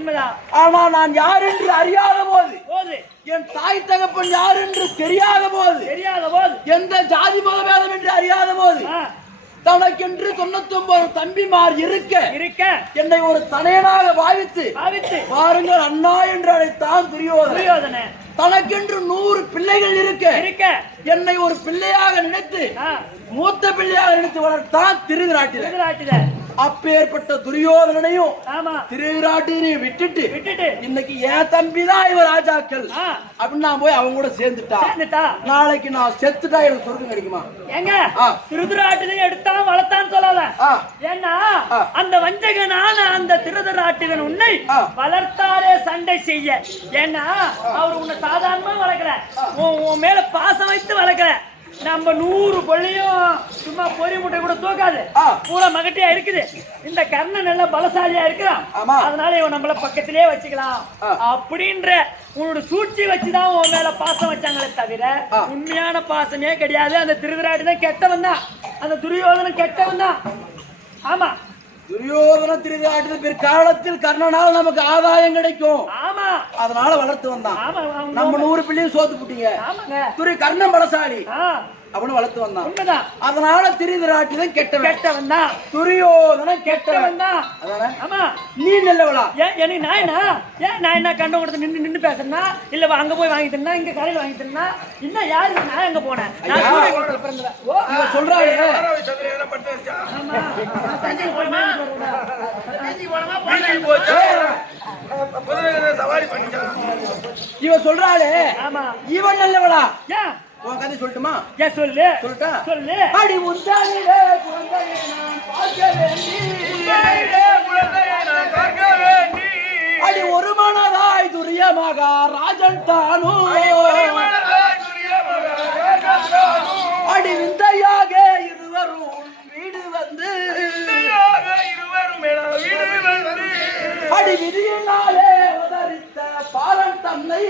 ஆனா நான் யார் என்று அறியாத போது, என் தாய் தகப்பன் யார் என்று தெரியாத போது, எந்த ஜாதி மத வேதம் என்று அறியாத போது, தனக்கென்று 99 தம்பிமார் இருக்க என்னை ஒரு தனையனாக பாவித்து பாருங்கள் அண்ணா என்று அழைத்தான் துரியோதன. தனக்கென்று 100 பிள்ளைகள் இருக்க என்னை ஒரு பிள்ளையாக நினைத்து மூத்த பிள்ளையாக நினைத்து வளர்த்தான் திருவிராட்டில. அப்பேற்பட்ட துரியோதனையும் திருவிராட்டினையும் விட்டுட்டு இன்னைக்கு என் தம்பிதான் இவர் ராஜாக்கள் அப்படின்னு நான் போய் அவங்க கூட சேர்ந்துட்டா, நாளைக்கு நான் செத்துட்டா எனக்கு சொர்க்கம் கிடைக்குமா? எங்க திருவிராட்டினை எடுத்தான் வளர்த்தான் சொல்லாத, ஏன்னா அந்த வஞ்சகனான அந்த திருவிராட்டிகன் உன்னை வளர்த்தாலே சண்டை செய்ய, ஏன்னா அவர் உன்னை சாதாரணமா வளர்க்கல, உன் மேல பாசம் வைத்து வளர்க்கல. நம்ம 100 கொள்ளையும் சும்மா பொறி முட்டை கூட தூக்காது, பூரா மகட்டியா இருக்குது. இந்த கர்ணன் நல்ல பலசாலியா இருக்கிறான், அதனால இவன் நம்மள பக்கத்திலே வச்சுக்கலாம் அப்படின்ற உன்னோட சூழ்ச்சி வச்சுதான் உன் மேல பாசம் வச்சாங்களே தவிர உண்மையான பாசமே கிடையாது. அந்த திருவிராட்டி தான் கெட்டவன் தான், அந்த துரியோதனன் கெட்டவன் தான். ஆமா, துரியோதன திருவிராட்டில் பிற்காலத்தில் கர்ணனால் நமக்கு ஆதாயம் கிடைக்கும், அதனால வளர்த்து வந்தான். நம்ம 100 பிள்ளையும் சோத்து புட்டீங்க, கர்ணன் பலசாலி அப்படின்னு வளர்த்து வந்தான். அதனால திருவிராட்டிதான் கெட்டவன் தான், துரியோதன கெட்டவன் தான். நீ நல்லவளா? எனக்கு நான் என்ன கண்டம் கொடுத்து நின்று பேசுறேன்னா, இல்ல அங்க போய் வாங்கிட்டேன்னா, இங்க கடையில் வாங்கிட்டேன்னா, இன்னும் யாரு நான் எங்க போனேன்? சொல்றாரு இவன் சொல்றாளே, இவன் நல்லவளா? உன் கதை சொல்லட்டுமா? சொல்லு. அடி முந்தானிலே குழந்தையை நான் பார்க்க வேண்டி, அடி ஒரு மனதாய் துரியமாக ராஜன் தானோ, அடி விந்தையாக இருவரும் வீடு வந்து அடி விதியினாலே உதறித்த பாலன் தன்னை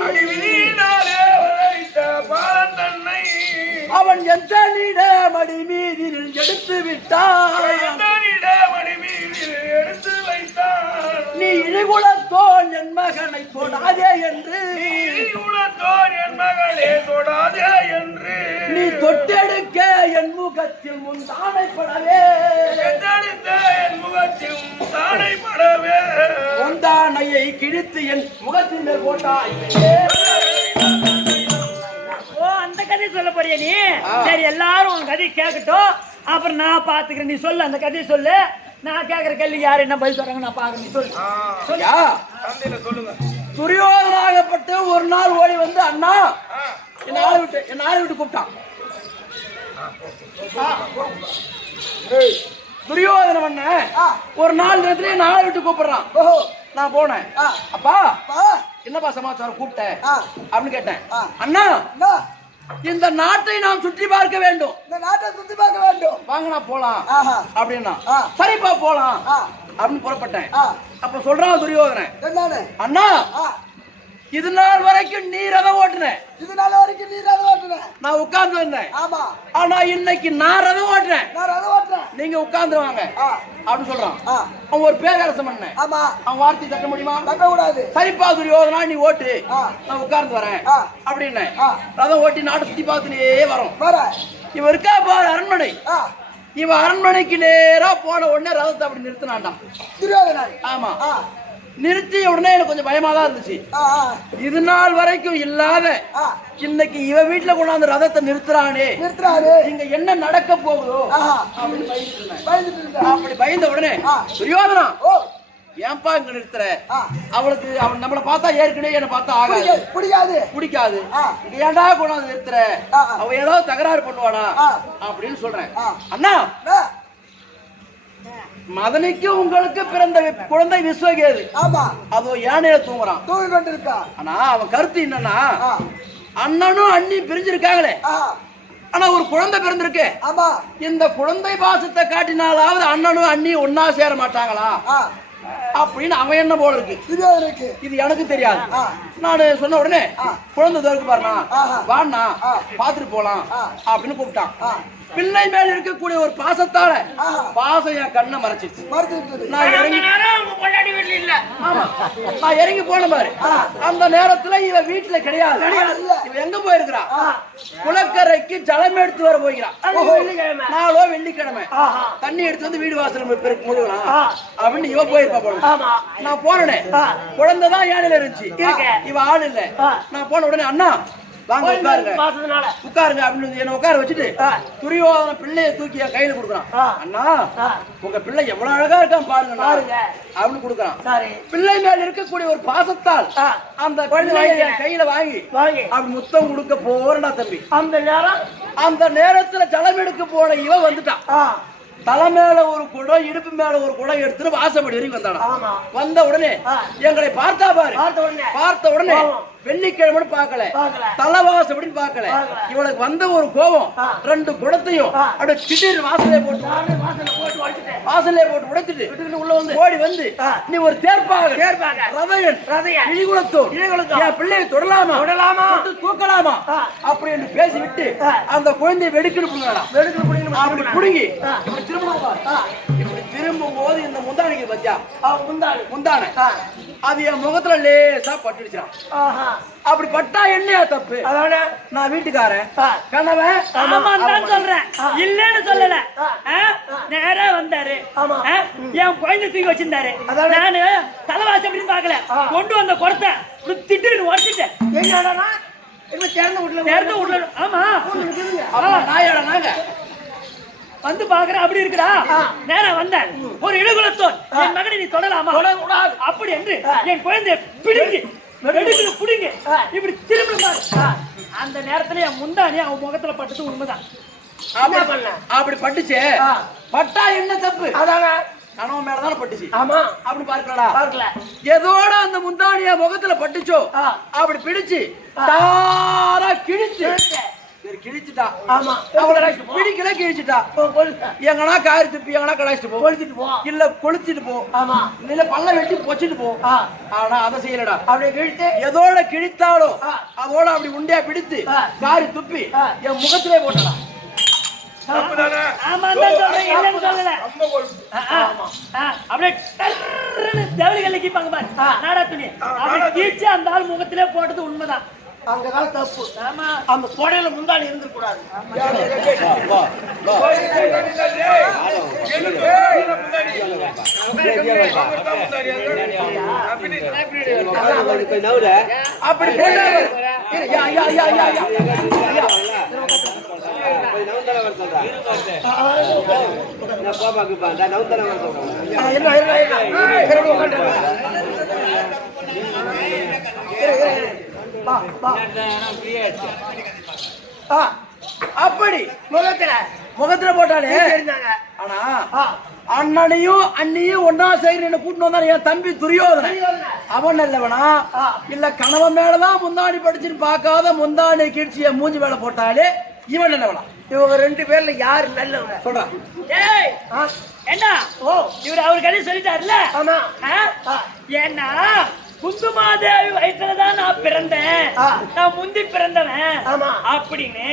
அவன் எந்த நீட மடி மீதில் எடுத்து விட்டான் நீ இழிகுலத்தோன் என் மகனை தொடாதே என்று நீ தொட்டெடுக்க என் முகத்தில் முந்தானைப்படவே முந்தானையை கிழித்து என் முகத்தின் மேல் போட்டாய். ஓ அந்த கதை சொல்ல போறியா நீ? சரி எல்லாரும் உன் கதை கேட்கட்டும், அப்புறம் நான் பாத்துக்கிறேன். நீ சொல்லு, அந்த கதையை சொல்லு. நான் கேக்குற கேள்வி யாரு என்ன பதில் சொல்றாங்க நான் பாக்குறேன். நீ சொல்லு. சொல்லுங்க. துரியோதனாகப்பட்டு ஒரு நாள் ஓடி வந்து அண்ணா என் ஆளை விட்டு கூப்பிட்டான். துரியோதன பண்ண ஒரு நாள் நேரத்துல என் ஆளை விட்டு கூப்பிடுறான். நான் போனேன். அப்பா என்னப்பா சமாச்சாரம் கூப்பிட்டேன் அப்படின்னு கேட்டேன். அண்ணா இந்த நாட்டை நாம் சுற்றி பார்க்க வேண்டும். இந்த நாட்டை சுற்றி பார்க்க வேண்டும், வாங்கண்ணா போலாம் அப்படின்னா. சரிப்பா போலாம் அப்படின்னு புறப்பட்டேன். அப்ப சொல்றான் துரியோதனன், அண்ணா இது நாள் வரைக்கும் நீ ரதம் ஓட்டுன, நான் உட்கார்ந்து வந்தேன். ஆனா இன்னைக்கு நான் ரதம் ஓட்டுறேன், நீங்க உட்கார்ந்து வாங்க அப்படின்னு சொல்றான். அவன் ஒரு பேரரசம் பண்ண, அவன் வார்த்தை தட்ட முடியுமா? சரிப்பா துரியோதனா நீ ஓட்டு, நான் உட்கார்ந்து வரேன் அப்படின்னு ரதம் ஓட்டி நாட்டை சுத்தி பார்த்துட்டே வரோம். இவன் இருக்கா பாரு அரண்மனை, இவன் அரண்மனைக்கு நேரா போன உடனே ரதத்தை அப்படி நிறுத்தினான்டான் துரியோதனன். ஆமா, நிறுத்திய உடனே எனக்கு கொஞ்சம் பயமா தான் இருந்துச்சு. இது நாள் வரைக்கும் இல்லாத இன்னைக்கு இவ வீட்டுல கொண்டாந்து ரதத்தை நிறுத்துறானே, இங்க என்ன நடக்க போகுதோ அப்படின்னு அப்படி பயந்த உடனே துரியோதனா ஏன்பா இங்க நிறுத்துற? அவளுக்கு அவன் நம்மளை பார்த்தா ஏற்கனவே என்ன பார்த்தா ஆகாது, பிடிக்காது. இங்க ஏன்டா கொண்டாந்து நிறுத்துற? அவ ஏதோ தகராறு பண்ணுவானா அப்படின்னு சொல்றேன். அண்ணா மதனிக்கு உங்களுக்கு பிறந்த குழந்தை விஸ்வகேது, அதோ யானையில தூங்குறான், தூங்கி கொண்டிருக்கா. ஆனா அவன் கருத்து என்னன்னா, அண்ணனும் அண்ணி பிரிஞ்சிருக்காங்களே, ஆனா ஒரு குழந்தை பிறந்திருக்கு, இந்த குழந்தை பாசத்தை காட்டினாலாவது அண்ணனும் அண்ணி ஒன்னா சேர மாட்டாங்களா அப்படின்னு அவன் என்ன போல இருக்கு. இது எனக்கு தெரியாது. நான் சொன்ன உடனே குழந்தை தோருக்கு பாருண்ணா, வாண்ணா பாத்துட்டு போலாம் அப்படின்னு கூப்பிட்டான். பிள்ளை மேல இருக்கக்கூடிய ஒரு பாசத்தால பாசம் என் கண்ணை மறைச்சிச்சு. நான் இறங்கி போன பாரு, அந்த நேரத்துல இவ வீட்டுல கிடையாது. இவ எங்க போயிருக்கிறா? குளக்கரைக்கு ஜலம் எடுத்து வர போகிறான். நாளோ வெள்ளிக்கிழமை தண்ணி எடுத்து வந்து வீடு வாசல் முழுகலாம் அப்படின்னு இவ போயிருப்பா போல. நான் போனேன், குழந்தைதான் யானையில இருந்துச்சு, இவ ஆள் இல்ல. நான் போன உடனே அண்ணா வாங்க உட்காருங்க அப்படின்னு என்ன உட்கார வச்சுட்டு துரியோதன பிள்ளைய தூக்கி என் கையில கொடுக்குறான். அண்ணா உங்க பிள்ளை எவ்வளவு அழகா இருக்கான் பாருங்க அப்படின்னு கொடுக்குறான். பிள்ளை மேல இருக்கக்கூடிய ஒரு பாசத்தால் அந்த பிள்ளைய என் கையில வாங்கி அப்படி முத்தம் கொடுக்க போறா தம்பி. அந்த நேரத்துல ஜலம் எடுக்க போன இவ வந்துட்டான். தலை மேல ஒரு குடம், இடுப்பு மேல ஒரு குடம் எடுத்துட்டு வாசப்படி வரைக்கும் வந்தானா. வந்த உடனே எங்களை பார்த்தா பாரு, பார்த்த உடனே வெள்ளிக்கிழமை பார்க்கல, தலைவாசப்படி பார்க்கல. இவளுக்கு வந்த ஒரு கோபம், ரெண்டு குடத்தையும் அப்படியே திடீர் வாசலே போட்டு உடைச்சிட்டு உள்ள வந்து ஓடி வந்து, நீ ஒரு தேர்ப்பாக ரதையன் இழிகுலத்தோர் என் பிள்ளையை தொடலாமா தூக்கலாமா அப்படின்னு பேசிவிட்டு அந்த குழந்தையை வெடுக்கணும் அப்படி புடுங்கி இப்படி திரும்பும் போது இந்த முந்தானைக்கு பத்தியா முந்தானை அது என் முகத்துல லேசா பட்டுடுச்சான். அப்படி பட்டா என்னையா தப்பு? நான் வீட்டுக்காரன் கணவன் சொல்றேன், இல்லன்னு சொல்லல. நேரா வந்தாரு, என் குழந்தை தூக்கி வச்சிருந்தாரு. நானு தலைவாசி அப்படின்னு பாக்கல, கொண்டு வந்த குடத்தை திட்டு உடச்சிட்டேன். திறந்த விடல. ஆமா நாயோட நாங்க வந்து பாக்குற அப்படி இருக்குடா. நேரம் வந்தேன், ஒரு இடுகுலத்தோன் என் மகனை நீ தொடலாமா அப்படி என்று என் குழந்தைய பிடிங்கி புடிங்க இப்படி திரும்ப. அந்த நேரத்துல என் முந்தானே அவன் முகத்துல பட்டது உண்மைதான். அப்படி பட்டுச்சு. பட்டா என்ன தப்பு? கணவன் மேலதான பட்டுச்சு. ஆமா அப்படி பார்க்கலடா. ஏதோட அந்த முந்தானிய முகத்துல பட்டுச்சோ அப்படி பிடிச்சு தாரா கிழிச்சு சரி கிழிச்சிட்டா. ஆமா அவளை பிடிக்கல கிழிச்சிட்டா. எங்கன்னா காரி துப்பி எங்கன்னா கடாச்சிட்டு போ, கொளுத்திட்டு போ, இல்ல கொளுத்திட்டு போ, ஆமா இல்ல பல்ல வெட்டி பொச்சிட்டு போ. ஆனா அதை செய்யலடா. அப்படியே கிழித்து எதோட கிழித்தாலும் அதோட அப்படி உண்டியா பிடித்து காரி துப்பி என் முகத்திலே போட்டடா. தப்புதானே? ஆமா தான் சொல்றேன், இல்லைன்னு சொல்லல. ரொம்ப கொழுப்பு. அப்படியே டர்ருன்னு தேவலிகளை கீப்பாங்க பாரு, நாடா துணி அப்படி கீழ்ச்சி அந்த ஆள் முகத்திலே போட்டது உண்மைதான். அங்கதான் தப்பு. ஆமா அந்த கொடையில முந்தாடி இருந்து கூடாது. அப்படி போட்டாரு. யா, யா, யா, யா, யா. யா. என்ன அப்படி முகத்துல முகத்துல போட்டாலே. இருந்தாங்க. ஆனா அண்ணனையும் அண்ணியும் ஒன்னா சேர்ந்து கூட்டிட்டு வந்தாரு என் தம்பி துரியோதனை. அவன் நல்லவனா இல்ல கணவன் மேலதான் முந்தாணி படிச்சுன்னு பார்க்காத முந்தாணி கீழ்ச்சிய மூஞ்சி மேல போட்டாலே இவன் நல்லவனா? இவங்க 2 பேர்ல யாரு நல்லவங்க சொல்றான். ஏய் என்ன இவர் அவர் கதை சொல்லிட்டாருல. ஆமா ஏன்னா குந்துமாதேவி வயிற்றுலதான் நான் பிறந்தேன், நான் முந்தி பிறந்தவன் ஆமா அப்படின்னு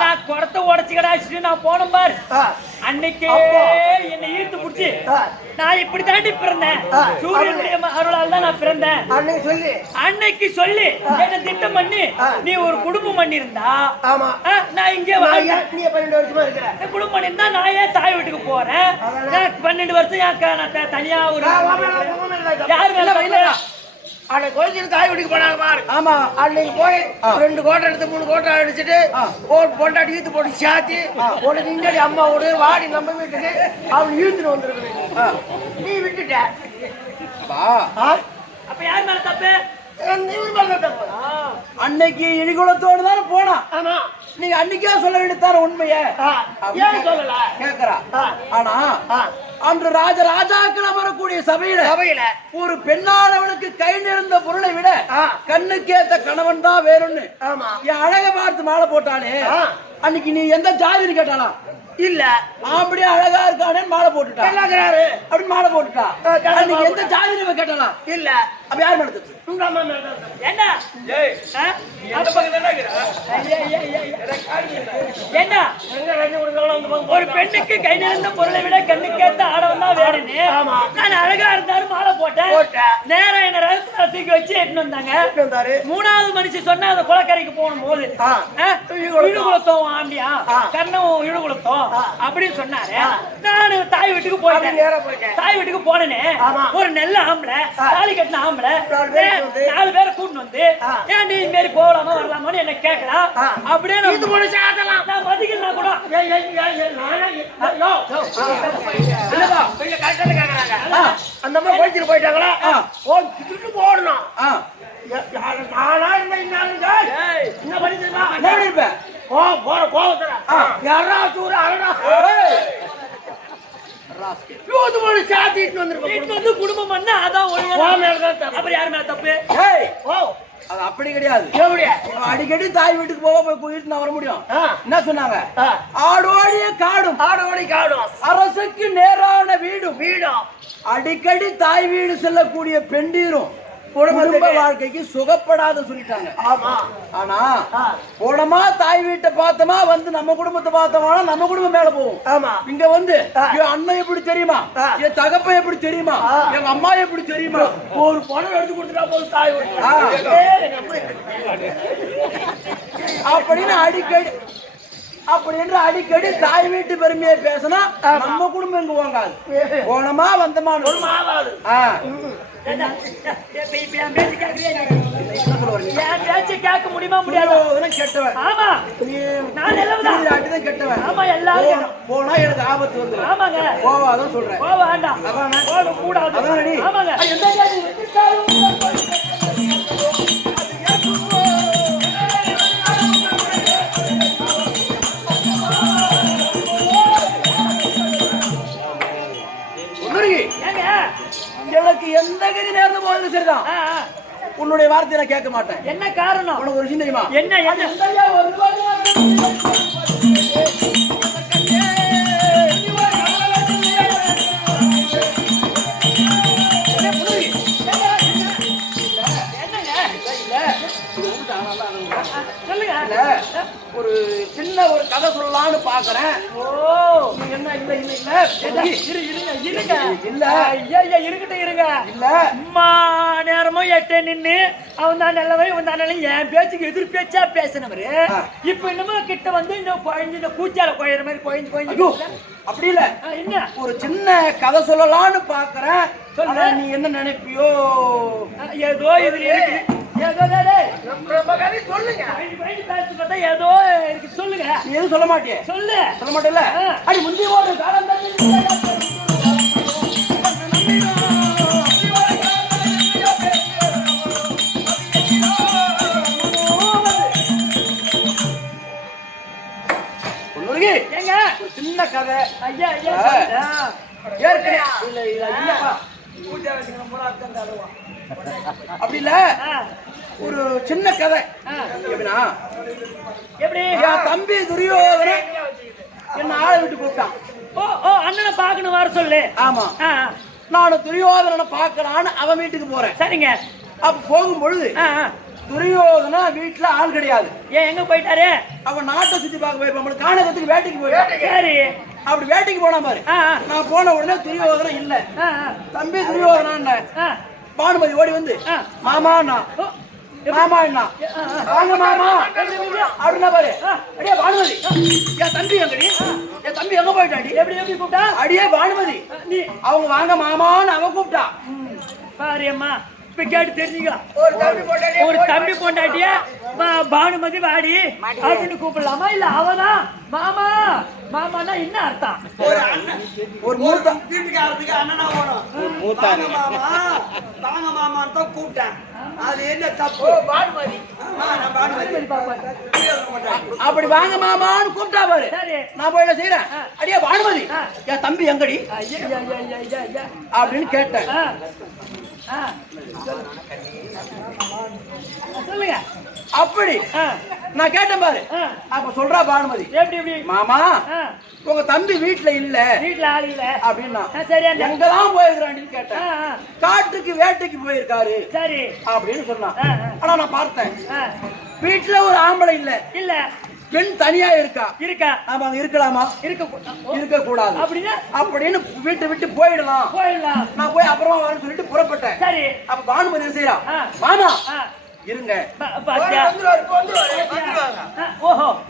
நான் குடத்தை உடச்சு கடாச்சிட்டு நான் போனேன் பாரு. அன்னைக்கே என்னை ஈர்த்து புடிச்சு நான் இப்படி தாண்டி பிறந்தேன், சூரியனுடைய அருளால் தான் நான் பிறந்தேன் அன்னைக்கு சொல்லி என்ன திட்டம் பண்ணி நீ ஒரு குடும்பம் பண்ணிருந்தா நான் இங்கே 12 வருஷமா இருக்கிறேன். குடும்பம் பண்ணிருந்தா நான் ஏன் தாய் வீட்டுக்கு போறேன்? 12 வருஷம் நான் தனியா ஒரு யாரு மேல அன்னைக்கு கோயிலுக்கு தாய் வீட்டுக்கு போனாங்க பாரு. ஆமா அன்னைக்கு போய் 2 கோட்டை எடுத்து 3 கோட்டை அடிச்சுட்டு பொண்டாட்டி ஈத்து போட்டு சாத்தி உனக்கு இங்கடி அம்மாவோடு வாடி நம்ம வீட்டுக்கு அவன் ஈத்துட்டு வந்துருக்கு. நீ விட்டுட்ட. அப்ப யார் மேல தப்பு? அன்னைக்கு இடிகுலத்தோடு தானே போனா. ஆமா நீங்க அன்னைக்கே சொல்ல வேண்டியதான உண்மைய ஏன் சொல்லல கேக்குறா. ஆனா அன்று ராஜாக்கள் அமரக்கூடிய சபையில ஒரு பெண்ணானவனுக்கு கை நிறைந்த பொருளை விட கண்ணுக்கேத்த கணவன் தான் வேறும்னு என் அழக பார்த்து மாலை போட்டானே. அன்னைக்கு நீ எந்த ஜாதின்னு கேட்டானா? இல்ல அப்படியே அழகா இருக்கானே மாலை போட்டுட்டா. அப்படின்னு மாலை போட்டுட்டா. அன்னைக்கு எந்த ஜாதின்னு கேட்டானா? இல்ல. அப்ப யார் நடத்து? என்ன என்ன ஒரு பெண்ணுக்கு கை நிறைந்த பொருளை விட கண்ணுக்கேத்த ஆடவன் தான் வேணும்னு நான் அழகா இருந்தாரு மாலை போட்டேன். நேரம் என்ன ரகத்துல தூக்கி வச்சு எட்டுன்னு வந்தாங்க. 3வது மனுஷன் சொன்ன அந்த குளக்கரைக்கு போகும் போது இழுகுலத்தோம் ஆண்டியா கண்ணம் இழுகுலத்தோம் அப்படின்னு சொன்னாரு. நானு தாய் வீட்டுக்கு போயிட்டேன். தாய் வீட்டுக்கு போனேனே ஒரு நல்ல ஆம்பளை தாலி கட்டின ஆம்பளை 4 பேரை கூட்டு வந்து ஏன் நீ இந்த மாதிரி போகலாமா வரலாமான்னு என்ன கேட்கலாம். அப்படியே நான் மதிக்கலாம் கூட அந்த மாதிரி கோயிலுக்கு போயிட்டாங்களா போடணும். என்ன பண்ணிருப்பேன் போற கோபத்துல யாராச்சும் சாத்திட்டு வந்து குடும்பம் பண்ண அதான் அப்புறம் யாரு மேல தப்பு? அது அப்படி கிடையாது. அடிக்கடி தாய் வீட்டுக்கு போக போயிட்டு நான் வர முடியும். என்ன சொன்னாங்க? ஆடோடிய காடும் அரசுக்கு நேரான வீடும் அடிக்கடி தாய் வீடு செல்லக்கூடிய பெண்டீரும் குடும்ப வாழ்க்கைக்கு சுகப்படாத சொல்லிட்டாங்க. ஆனா போனமா தாய் வீட்டை பார்த்தோமா வந்து நம்ம குடும்பத்தை பார்த்தோமா நம்ம குடும்பம் மேல போகும். இங்க வந்து என் அண்ணன் எப்படி தெரியுமா, என் தகப்பன் எப்படி தெரியுமா, எங்க அம்மா எப்படி தெரியுமா, ஒரு பணம் எடுத்து கொடுத்துட்டா போதும் தாய் அப்படின்னு அடிக்கடி தாய் வீட்டு பெருமையை பேசினா நம்ம குடும்பம் எங்க வாங்காது. போனமா வந்தமா கேட்க முடியுமா முடியாது? கெட்டவன். ஆமா நான் எல்லாரும் கெட்டவன். ஆமா எல்லாரும் போனா எனக்கு ஆபத்து வந்து. ஆமாங்க போவாதான் சொல்றேன். போக வேண்டாம் கூடாது. ஆமாங்க எனக்கு எந்த கதி நேர்ந்து போகிறது சரிதான். உன்னுடைய வார்த்தையை நான் கேட்க மாட்டேன். என்ன காரணம்? உனக்கு ஒரு விஷயம் தெரியுமா? என்ன என்ன சொல்லுங்க. ஒரு சின்ன ஒரு கதை சொல்லலாம்னு பாக்குறேன். ஓ என்ன இல்ல இல்ல இருங்க இல்ல ஐயா இருக்கட்டும் இருங்க. இல்ல அம்மா நேரமும் எட்ட நின்னு அவன் தான் நல்லவன் இவன் தான் நல்லவன் என் பேச்சுக்கு எதிர் பேச்சா பேசினவரு இப்ப என்னமோ கிட்ட வந்து இன்னும் குழஞ்சு இந்த கூச்சால குழையிற மாதிரி குழஞ்சு அப்படி இல்ல. என்ன ஒரு சின்ன கதை சொல்லலாம்னு பாக்குறேன். சொல்லு. நீ என்ன நினைப்பியோ? ஏதோ இதுல இருக்கு. ஏதோ சொல்லுங்க ஏதோ இருக்கு. சொல்லுங்க. நீ எதுவும் சொல்ல மாட்டியே? சொல்லு. சொல்ல மாட்டேல்ல? அடி முந்தி ஓடு காலம் ஏங்க ஒரு சின்ன கதை. ஐயா ஐயா ஏற்கனவே இல்ல இல்ல இல்லப்பா. அப்படி இல்ல. ஒரு சின்ன கதை. எப்படின்னா எப்படி என் தம்பி துரியோதன என்ன ஆளை விட்டு கூப்பிட்டான். ஓ ஓ அண்ணனை பாக்கணும் வர சொல்லு. ஆமா. நானும் துரியோதனனை பார்க்கலான்னு அவன் வீட்டுக்கு போறேன். சரிங்க. அப்ப போகும் பொழுது துரியோதனா வீட்டுல ஆள் கிடையாது. ஏன் எங்க போயிட்டாரு? அவன் நாட்டை சுத்தி பார்க்க போயிருப்பான். நம்மளுக்கு காணகத்துக்கு வேட்டைக்கு போயிட்டான். சரி. அப்படி வேட்டைக்கு போனா பாரு. நான் போன உடனே துரியோதனம் இல்ல. தம்பி துரியோதனா பானுமதி ஓடி வந்து மாமா மாமா என்ன வாங்க மாமா அப்படின்னா பாரு. அடியே பானுமதி என் தம்பி எங்கடி? என் தம்பி எங்க போயிட்டாடி? எப்படி எப்படி கூப்பிட்டா? அடியே பானுமதி நீ அவங்க வாங்க மாமான்னு அவன் கூப்பிட்டா. பாரு அம்மா இப்ப கேட்டு தெரிஞ்சுக்க. ஒரு தம்பி பொண்டாட்டிய பானுமதி வாடி அப்படின்னு கூப்பிடலாமா? இல்ல அவதான் மாமா மாமானா என்ன அர்த்தம்? ஒரு மூத்த வீட்டுக்காரத்துக்கு அண்ணனா ஓடும். தாங்க மாமான்னு தான் கூப்பிட்டேன். அது என்ன தப்பு? பானுமதி அப்படி வாங்க மாமான்னு கூப்பிட்டா பாரு. நான் போய் என்ன செய்யறேன்? அடியே பானுமதி என் தம்பி எங்கடி அப்படின்னு கேட்டேன். சொல்லுங்க. அப்படி நான் கேட்டேன் பாரு. அப்ப சொல்றா பானுமதி எப்படி எப்படி மாமா உங்க தம்பி வீட்டுல இல்ல வீட்டுல ஆள் இல்ல அப்படின்னா சரி எங்கதான் போயிருக்கான்னு கேட்டேன். காட்டுக்கு வேட்டைக்கு போயிருக்காரு சரி அப்படின்னு சொன்னான். ஆனா நான் பார்த்தேன் வீட்டுல ஒரு ஆம்பளை இல்ல இல்ல பெண் தனியா இருக்கா. ஆமா அங்க இருக்கலாமா? இருக்க கூடாது அப்படின்னா அப்படின்னு வீட்டை விட்டு போயிடலாம். நான் போய் அப்புறமா வரேன்னு சொல்லிட்டு புறப்பட்டேன். சரி. அப்ப பானுமதி என்ன செய்யறா? மாமா இருங்க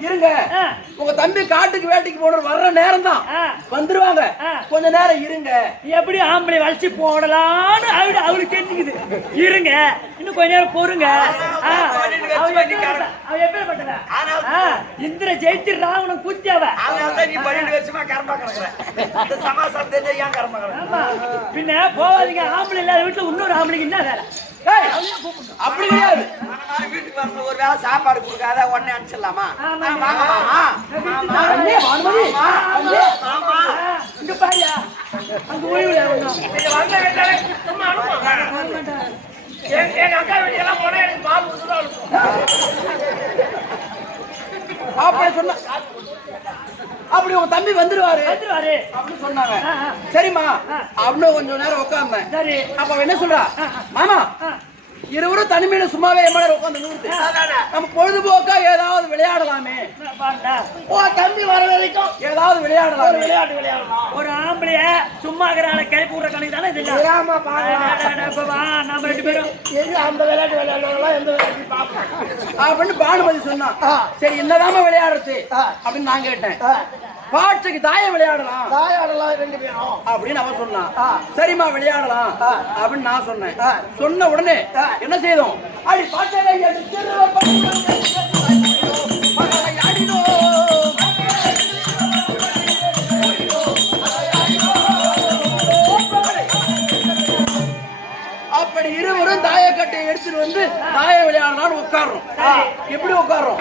இருங்க உங்க தம்பி காட்டுக்கு வேட்டைக்கு போன வர்ற நேரம் தான் வந்துருவாங்க. கொஞ்ச நேரம் இருங்க. எப்படி ஆம்பளை வளைச்சு போடலான்னு அவளுக்கு தெரிஞ்சுக்குது. இருங்க இன்னும் கொஞ்ச நேரம் பொறுங்க. இந்திர ஜெயிச்சு ராவணன் கூத்தியாவ பின்ன போவாதீங்க. ஆம்பளை இல்லாத வீட்டுல இன்னொரு ஆம்பளைக்கு என்ன வேலை? அப்படி கிடையாது. வீட்டுக்கு வரணும் ஒரு வேளை சாப்பாடு கொடுக்காத உடனே அனுப்பிச்சிடலாமா? இங்க பாரியா அங்க ஓய்வுல எங்க அக்கா வீட்டுக்கெல்லாம் போனா எனக்கு பால் ஊசுதான் அப்படி உங்க தம்பி வந்துருவாரு அப்படின்னு சொன்னாங்க. சரிம்மா அப்படின்னு கொஞ்சம் நேரம் உட்கார்ந்தேன். சரி. அப்ப என்ன சொல்றா? மாமா இருவரும் தனிமையில சும்மாவே உட்காந்து நம்ம பொழுதுபோக்கா ஏதாவது விளையாடலாமே. தம்பி வர வரைக்கும் ஏதாவது விளையாடலாம். விளையாடலாம். ஒரு ஆம்பளைய சும்மா இருக்கிற கிளப்பி விடுற கணக்கு தானே இது. நம்ம 2 பேரும் அந்த விளையாட்டு விளையாடுறோம் எந்த விளையாட்டு பார்ப்போம் அப்படின்னு பானுமதி சொன்னா. சரி என்னதாம விளையாடுறது அப்படின்னு நான் கேட்டேன். பாட்டுக்கு தாயம் விளையாடலாம் 2 பேரும் அப்படின்னு அவன் சொன்னான். சரிம்மா விளையாடலாம் அப்படின்னு நான் சொன்னேன். சொன்ன உடனே என்ன செய்தோம்? அடி பாட்டை அப்படி இருவரும் தாயக்கட்டை எடுத்துட்டு வந்து தாய விளையாடலாம்னு உட்கார்றோம். எப்படி உட்கார்றோம்?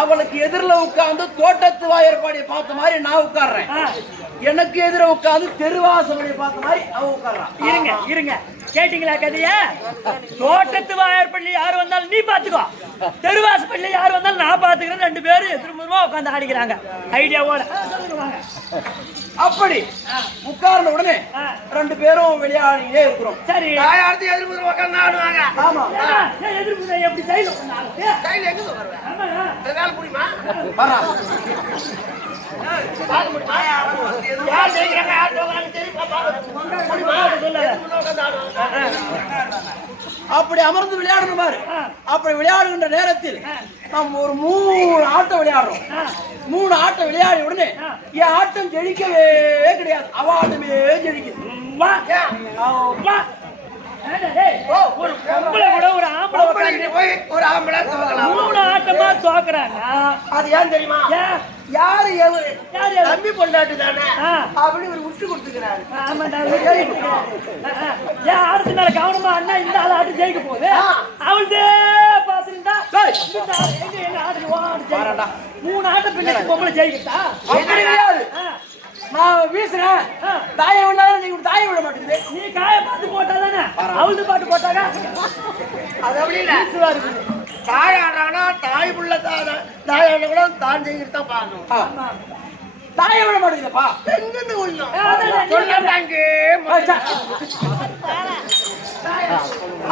அவளுக்கு எதிரில உட்கார்ந்து தோட்டத்து வாயற்பாடியை பார்த்த மாதிரி நான் உட்கார்றேன். எனக்கு எதிர உட்கார்ந்து தெருவாசலுடைய பார்த்த மாதிரி அவ உட்கார்றான். இருங்க இருங்க, கேட்டீங்களா கதைய? தோட்டத்து வாயற்பள்ளி யார் வந்தாலும் நீ பாத்துக்கோ, தெருவாசப்பள்ளி யார் வந்தாலும் நான் பாத்துக்கிறேன். 2 பேரும் திரும்பமா உட்காந்து ஆடிக்கிறாங்க ஐடியாவோட. அப்படி உட்கார்ந்த உடனே 2 பேரும் விளையாடியே இருக்கிறோம். சரி, தாயார்த்தி எதிர்ப்பு உட்கார்ந்து ஆடுவாங்க. ஆமா, எதிர்ப்பு எப்படி சைடு கையில எங்க வருவேன் வேலை முடியுமா? வரா. பார்க்க முடியுமா? யார் ஜெயிக்கிறாங்க யார் தோக்குறாங்க தெரியுமா? அப்படி அமர்ந்து விளையாடணும் பாரு. அப்படி விளையாடுகின்ற நேரத்தில் நாம் ஒரு 3 ஆட்டம் விளையாடுறோம். 3 ஆட்டம் விளையாடிய உடனே என் ஆட்டம் ஜெயிக்கவே கிடையாது, அவ ஆட்டமே ஜெயிக்குது. ஒரு பொம்பளை கூட ஒரு ஆம்பளை உட்கார்ந்து போய் ஒரு ஆம்பளை தோக்கலாம். 3 ஆட்டமா தோக்குறாங்க. அது ஏன் தெரியுமா? யாரு எவரு தம்பி பொண்டாட்டு தானே அப்படின்னு ஒரு விட்டு கொடுத்துக்கிறாரு. ஏன் ஆடுறது மேல கவனமா அண்ணா இந்த ஆள் ஆட்டு ஜெயிக்க போகுது, அவள்தே பாத்துருந்தா 3 ஆட்டம் பின்னாடி பொம்பளை ஜெயிக்கிட்டா கிடையாது. நான் வீசுறேன், தாயை விடாத நீ தாயை விட மாட்டேங்குது. நீ காய பார்த்து போட்டா தானே அவளது பாட்டு போட்டாங்க. அது அப்படி இல்ல, தாய் ஆடுறாங்கன்னா தாய் புள்ள தாய் ஆட கூட தான் ஜெயிக்கிட்டு தான் பார்க்கணும். தாயை விட மாட்டேங்குதுப்பா. எங்கிருந்து சொன்னாங்க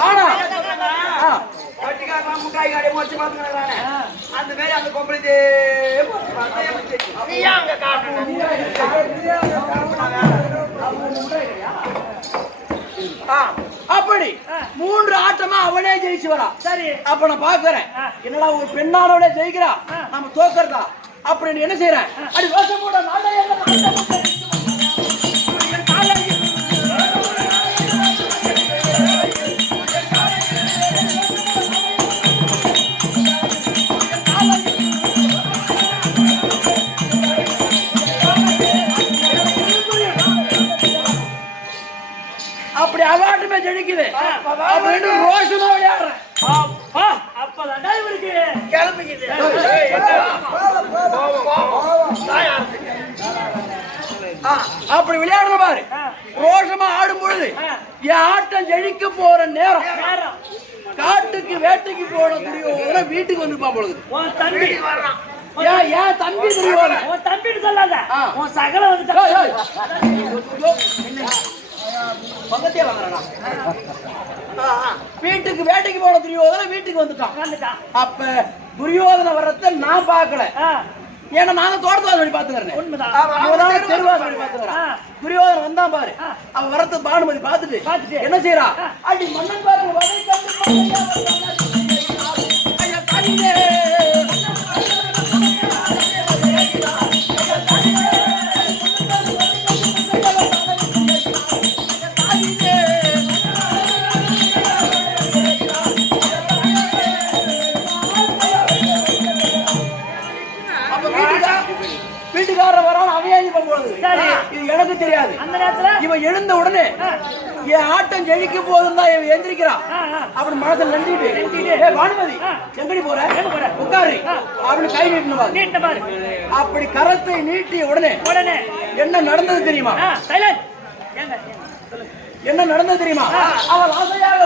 ஆனா கட்டிக்காரன் முட்டாய் காடி முடிச்சு பாத்துக்கிறானே அந்த மாதிரி அந்த கொம்பளிதே நீயா அங்க காட்டணும். அப்படி 3 ஆட்டமா அவளே ஜெயிச்சு வரா. சரி, அப்ப நான் பாக்குறேன், என்னடா ஒரு பெண்ணானவளே ஜெயிக்கிறா, நம்ம தோக்கறதா அப்படின்னு என்ன செய்யறேன்? அடி ரோசம் போட அப்படி அவாட்டுமே ஜெயிக்குது அப்படின்னு ரோஷமா விளையாடுறேன். அப்பதான் இவருக்கு கிளம்பிக்குது. அப்படி விளையாடுற பாரு, ரோஷமா ஆடும் பொழுது என் ஆட்டம் ஜெயிக்க போற நேரம் காட்டுக்கு வேட்டைக்கு போன துரியோதன வீட்டுக்கு வந்துருப்பான் பொழுது. உன் தம்பி வர்றான். ஏன் தம்பி துரியோதன? உன் தம்பின்னு சொல்லாத, உன் சகல வந்துட்டா. பக்கத்தே வாங்கறா. வீட்டுக்கு வேட்டைக்கு போன துரியோதன வீட்டுக்கு வந்துட்டான். அப்ப துரியோதன வரத்தை நான் பார்க்கல, ஏன்னா நாங்க தோட்டத்தை வழி பாத்துக்கிறேன். உண்மைதான், தெருவாசல் பாத்துக்கிறேன். துரியோதன வந்தான் பாரு, அவன் வரத்தை பானுமதி பாத்துட்டு என்ன செய்யறா? அடி மன்னன் பாரு வீட்டுக்காரர் வரான், அவையாதி பண்ணுவாங்க. இது எனக்கு தெரியாது. அந்த நேரத்துல இவன் எழுந்த உடனே என் ஆட்டம் ஜெயிக்க போதும் தான் இவன் எந்திரிக்கிறான். அப்படி மனசுல நண்டிட்டு பானுமதி எங்கடி போற உட்காரு அப்படின்னு கை நீட்டணும் பாரு. அப்படி கரத்தை நீட்டிய உடனே என்ன நடந்தது தெரியுமா? என்ன நடந்தது தெரியுமா? அவள் ஆசையாக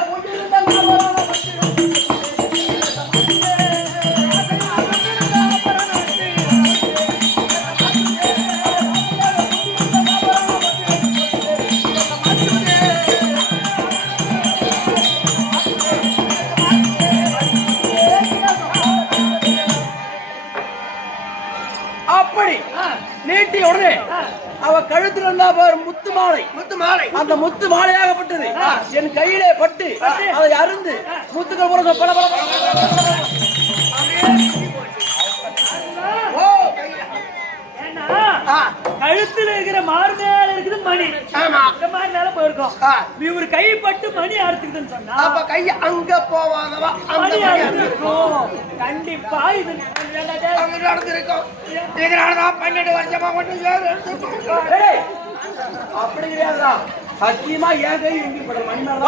அப்படி நீட்டிய உடனே அவ கழுத்துல இருந்தா பாரு முத்து மாலை. அந்த முத்து மாலையாகப்பட்டது என் கையிலே பட்டு அதை அருந்து முத்துக்கள் போற பல பல கழுத்துல இருக்கிற மாறு மேல இருக்குது மணி. இந்த மாதிரி மேல போயிருக்கோம். இவரு கைப்பட்டு மணி அறுத்துக்குதுன்னு சொன்னா அப்ப கை அங்க போவாதவா மணி அறுத்துருக்கும். கண்டிப்பா இது அங்க நடந்திருக்கும். இதனாலதான் 12 வருஷமா அப்படி கிடையாதுடா. சத்தியமா என் கை எங்க படுற மணி மேல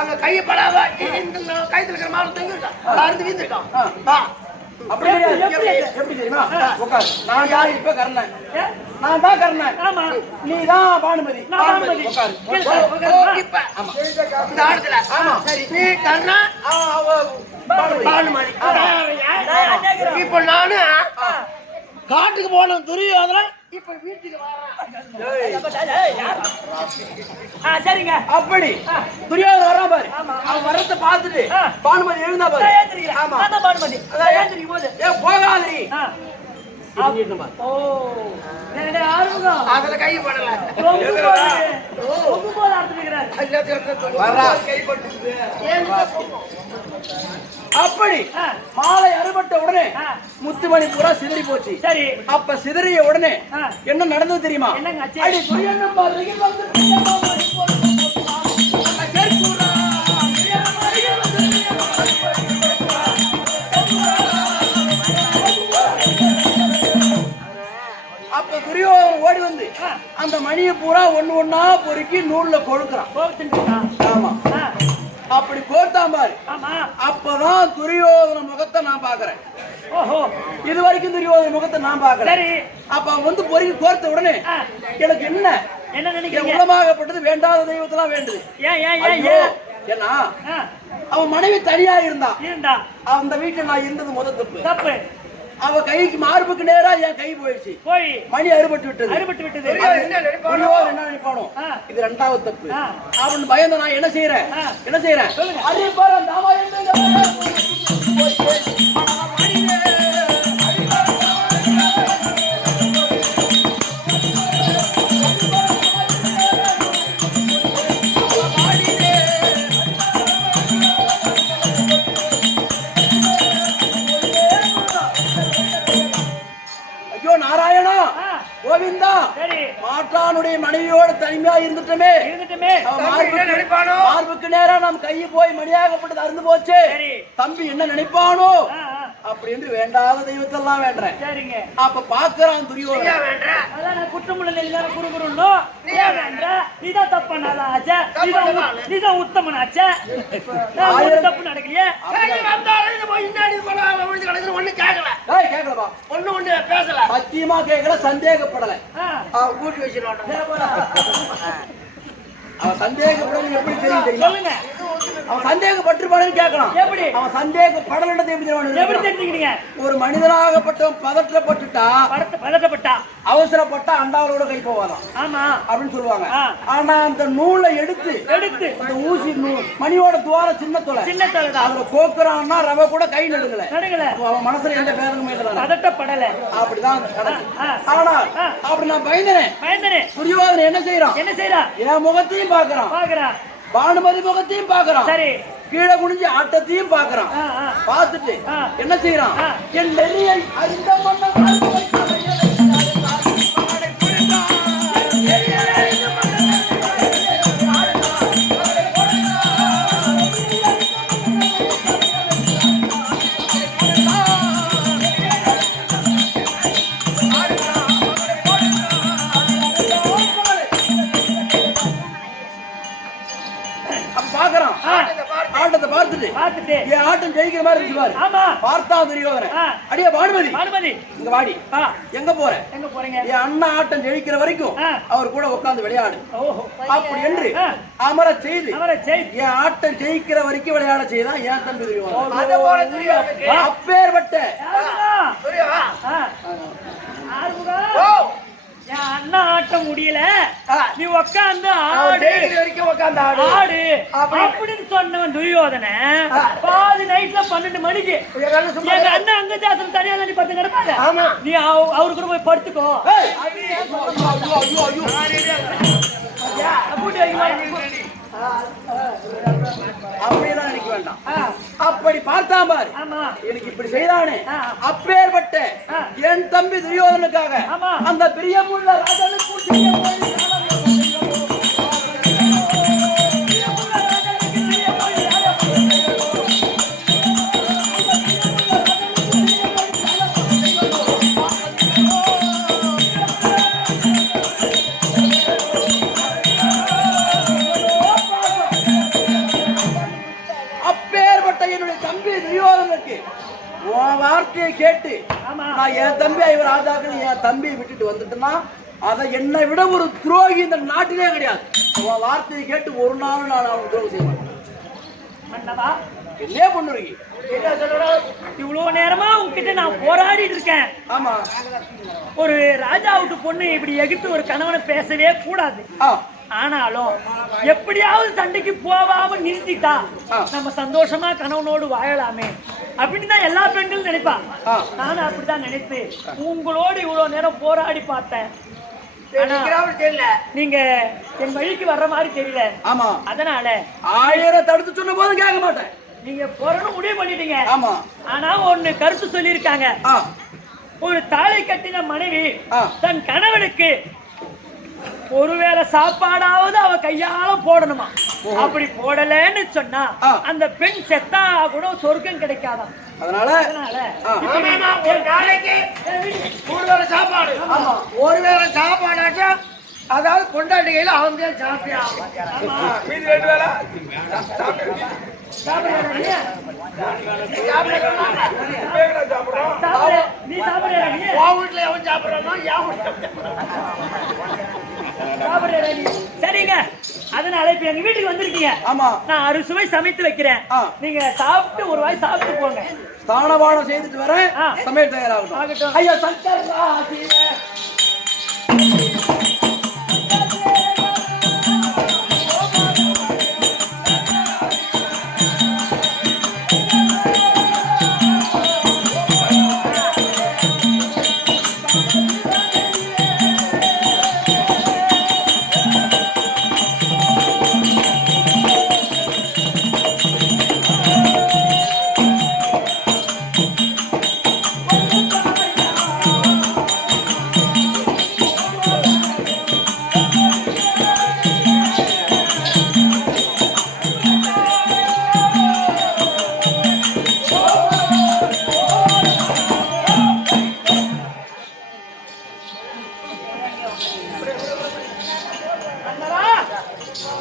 அங்க கைப்படாத கைத்துல இருக்கிற மாலை தங்கிருக்கான் அறுந்து வீந்திருக்கான். அப்படி கிடையாது. எப்படி? எப்படி தெரியுமா? உட்காரு. நான் தான் இப்ப கர்ணன். ஏ? நான் தான் கர்ணன். ஆமா. நீ தான் பானுமதி. நான் பானுமதி. உட்காரு. இப்ப இந்த ஆடத்துல சரி நீ கர்ணா பானுமதி. இப்ப நானு காட்டுக்கு போன துரியோதனன் இப்ப வீட்டுக்கு சரிங்க. அப்படி துரியோதனன் வரான் பாரு. அவன் வரத்தை பார்த்துட்டு பானுமதி எழுந்தா பாரு. ஆமா. பானுமதி ஏந்திரிக்கும் போது ஏ போகாதீ. ஓ ஆறுமுகம் அதுல கை பண்ணல ரொம்ப ஆரம்பிக்கிறார். வரா. அப்படி மாலை அறுபட்ட உடனே முத்துமணி பூரா சிதறி போச்சு. சரி. அப்ப சிதறிய உடனே என்ன நடந்தது தெரியுமா? என்னங்க ஆச்சு? அடி துரியண்ணன் பாருங்க வந்து பிரியமாமணி போட்டு கேட்குறா. அப்ப துரியோதனன் ஓடி வந்து அந்த மணியை பூரா ஒண்ணு ஒண்ணா பொறுக்கி நூல்ல கொழுக்கிறான். ஆமா. அப்படி கோர்த்தான் பாரு. அப்பதான் துரியோதன முகத்தை நான் பாக்குறேன். ஓஹோ. இது வரைக்கும் துரியோதன முகத்தை நான் பாக்குறேன். சரி. அப்ப அவன் வந்து பொறுக்கி கோர்த்த உடனே எனக்கு என்ன நினைக்கிறீங்க? உலமாகப்பட்டது வேண்டாத தெய்வத்தெல்லாம் வேண்டுது. ஏன்னா அவன் மனைவி தனியா இருந்தா அந்த வீட்டுல நான் இருந்தது முதல் தப்பு. அவ கைக்கு மார்புக்கு நேரா என் கை போயிடுச்சு. மணி அறுபட்டு விட்டது. என்ன நினைப்பானோ இது இரண்டாவது தப்பு. அவன் பயந்த நான் என்ன செய்யறேன் அதே பாரு அந்த அம்மா நாராயணா கோவிந்தா மாற்றானுடைய மனைவியோடு தனிமையா இருந்துட்டமே. மார்புக்கு நேரா நம் கையை போய் மணியாகப்பட்டது அருந்து போச்சு. தம்பி என்ன நினைப்பானோ அப்படி என்று வேண்டாத தெய்வத்தெல்லாம் வேண்டேன். அப்ப பாக்குறான் துரியோதனன் குற்றமுள்ள உத்தமனாச்சே தப்பு நடக்கலையே. கேட்கலப்பா. ஒண்ணு பேசல சத்தியமா கேட்கல. சந்தேகப்படல. கூட்டி வச்சிருவான். அவன் சந்தேகப்படல. எப்படி தெரியும்? அவன் சந்தேகப்பட்டிருப்பானு கேட்கலாம். எப்படி? அவன் சந்தேகப்படலன்றது எப்படி தெரிஞ்சுக்கிட்டீங்க? ஒரு மனிதனாகப்பட்டவன் பதற்றப்பட்டா அவசரப்பட்டா அண்டாவளோட கை போவாதான். ஆமா அப்படின்னு சொல்லுவாங்க. ஆனா அந்த நூலை எடுத்து அந்த ஊசி மணியோட துவார சின்னத்தோல அவரை கோக்குறான்னா ரவ கூட கை நடுங்கல. அவன் மனசுல எந்த வேதனமே பதட்டப்படல. அப்படிதான். ஆனா அப்படி நான் பயந்தனே. துரியோதனன் என்ன செய்யறான்? என் முகத்தையும் பாக்குறான். பானுமதி முகத்தையும் பாக்குறான். கீழே குனிஞ்சு ஆட்டத்தையும் பாக்குறான். பார்த்துட்டு என்ன செய்யறான்? என் நெறியை அறிந்த ஆட்டத்தை பார்த்துட்டு என் ஆட்டம் ஜெயிக்கிற மாதிரி இருந்துச்சு பாரு. பார்த்தா துரியோதனன் அடியே பானுமதி இங்க வாடி. எங்க போறீங்க? என் அண்ணா ஆட்டம் ஜெயிக்கிற வரைக்கும் அவர் கூட உட்கார்ந்து விளையாடு அப்படி என்று அமர செய்து என் ஆட்டம் ஜெயிக்கிற வரைக்கும் விளையாட செய்தான் என் தம்பி துரியோதனன். அப்பேற்பட்ட என் அண்ணா ஆட்ட முடியல, நீ உட்காந்து ஆடு அப்படின்னு சொன்னவன் துரியோதனன். பாதி நைட்ல 12 மணிக்கு எங்க அண்ணன் அங்க தேசம் தனியா தண்ணி படுத்து கிடப்பாங்க. நீ அவரு கூட போய் படுத்துக்கோ. அப்படியெல்லாம் நினைக்க வேண்டாம். அப்படி பார்த்தா பாரு, எனக்கு இப்படி செய்தானே. அப்பேற்பட்ட என் தம்பி துரியோதனுக்காக அந்த பிரியமுள்ள ராஜனுக்கு வார்த்தையை கேட்டு ஆமா. நான் என் தம்பி இவர் ராஜாக்கள் என் தம்பியை விட்டுட்டு வந்துட்டேன்னா அதை என்னை விட ஒரு துரோகி இந்த நாட்டிலே கிடையாது. உன் வார்த்தையை கேட்டு ஒரு நாள் நான் அவனுக்கு துரோகம் செய்ய மாட்டேன். மன்னவா, என்ன பண்ணுறீங்க? என்ன சொல்றோம்? இவ்வளவு நேரமா உங்ககிட்ட நான் போராடிட்டு இருக்கேன். ஆமா, ஒரு ராஜா விட்டு பொண்ணு இப்படி எகிட்டு ஒரு கணவனை பேசவே கூடாது. ஆனாலும் எப்படியாவது சண்டைக்கு போகாம நிறுத்திட்டா நம்ம சந்தோஷமா கணவனோடு வாழலாமே அப்படின்னு தான் எல்லா பெண்களும் நினைப்பா. நானும் அப்படிதான் நினைத்து உங்களோடு இவ்வளவு நேரம் போராடி பார்த்தேன். நீங்க என் வழிக்கு வர்ற மாதிரி தெரியல. ஆமா, அதனால 1000 தடுத்து சொன்ன போதும் கேட்க மாட்டேன். நீங்க போறணும் முடிவு பண்ணிட்டீங்க. ஆமா, ஆனா ஒண்ணு கருத்து சொல்லியிருக்காங்க. ஒரு தாலி கட்டின மனைவி தன் கணவனுக்கு ஒருவேளை சாப்பாடாவது அவ கையால போடணுமா. அப்படி போடலன்னு சொன்னா அந்த பெண் செத்தா கூட சொர்க்கம் கிடைக்காதான். அதனால ஒரு நாளைக்கு 3 வேளை சாப்பாடு. ஒரு வேளை சாப்பாடாச்சா அதாவது கொண்டாட்டிகையில அவன் தான் சாப்பிட்டா மீதி 2 வேளை நீ சாப்பிடுற வீட்டுல எவன் சாப்பிடறானோ சரிங்க. அதனால இப்ப எங்க வீட்டுக்கு வந்திருக்கீங்க. ஆமா, நான் அறுசுவை சமைத்து வைக்கிறேன். நீங்க சாப்பிட்டு ஒரு வாய் சாப்பிட்டு போங்க. ஸ்தானபானம் செய்துட்டு வரேன். சமையல் தயாராகட்டும். ஐயா சங்கரா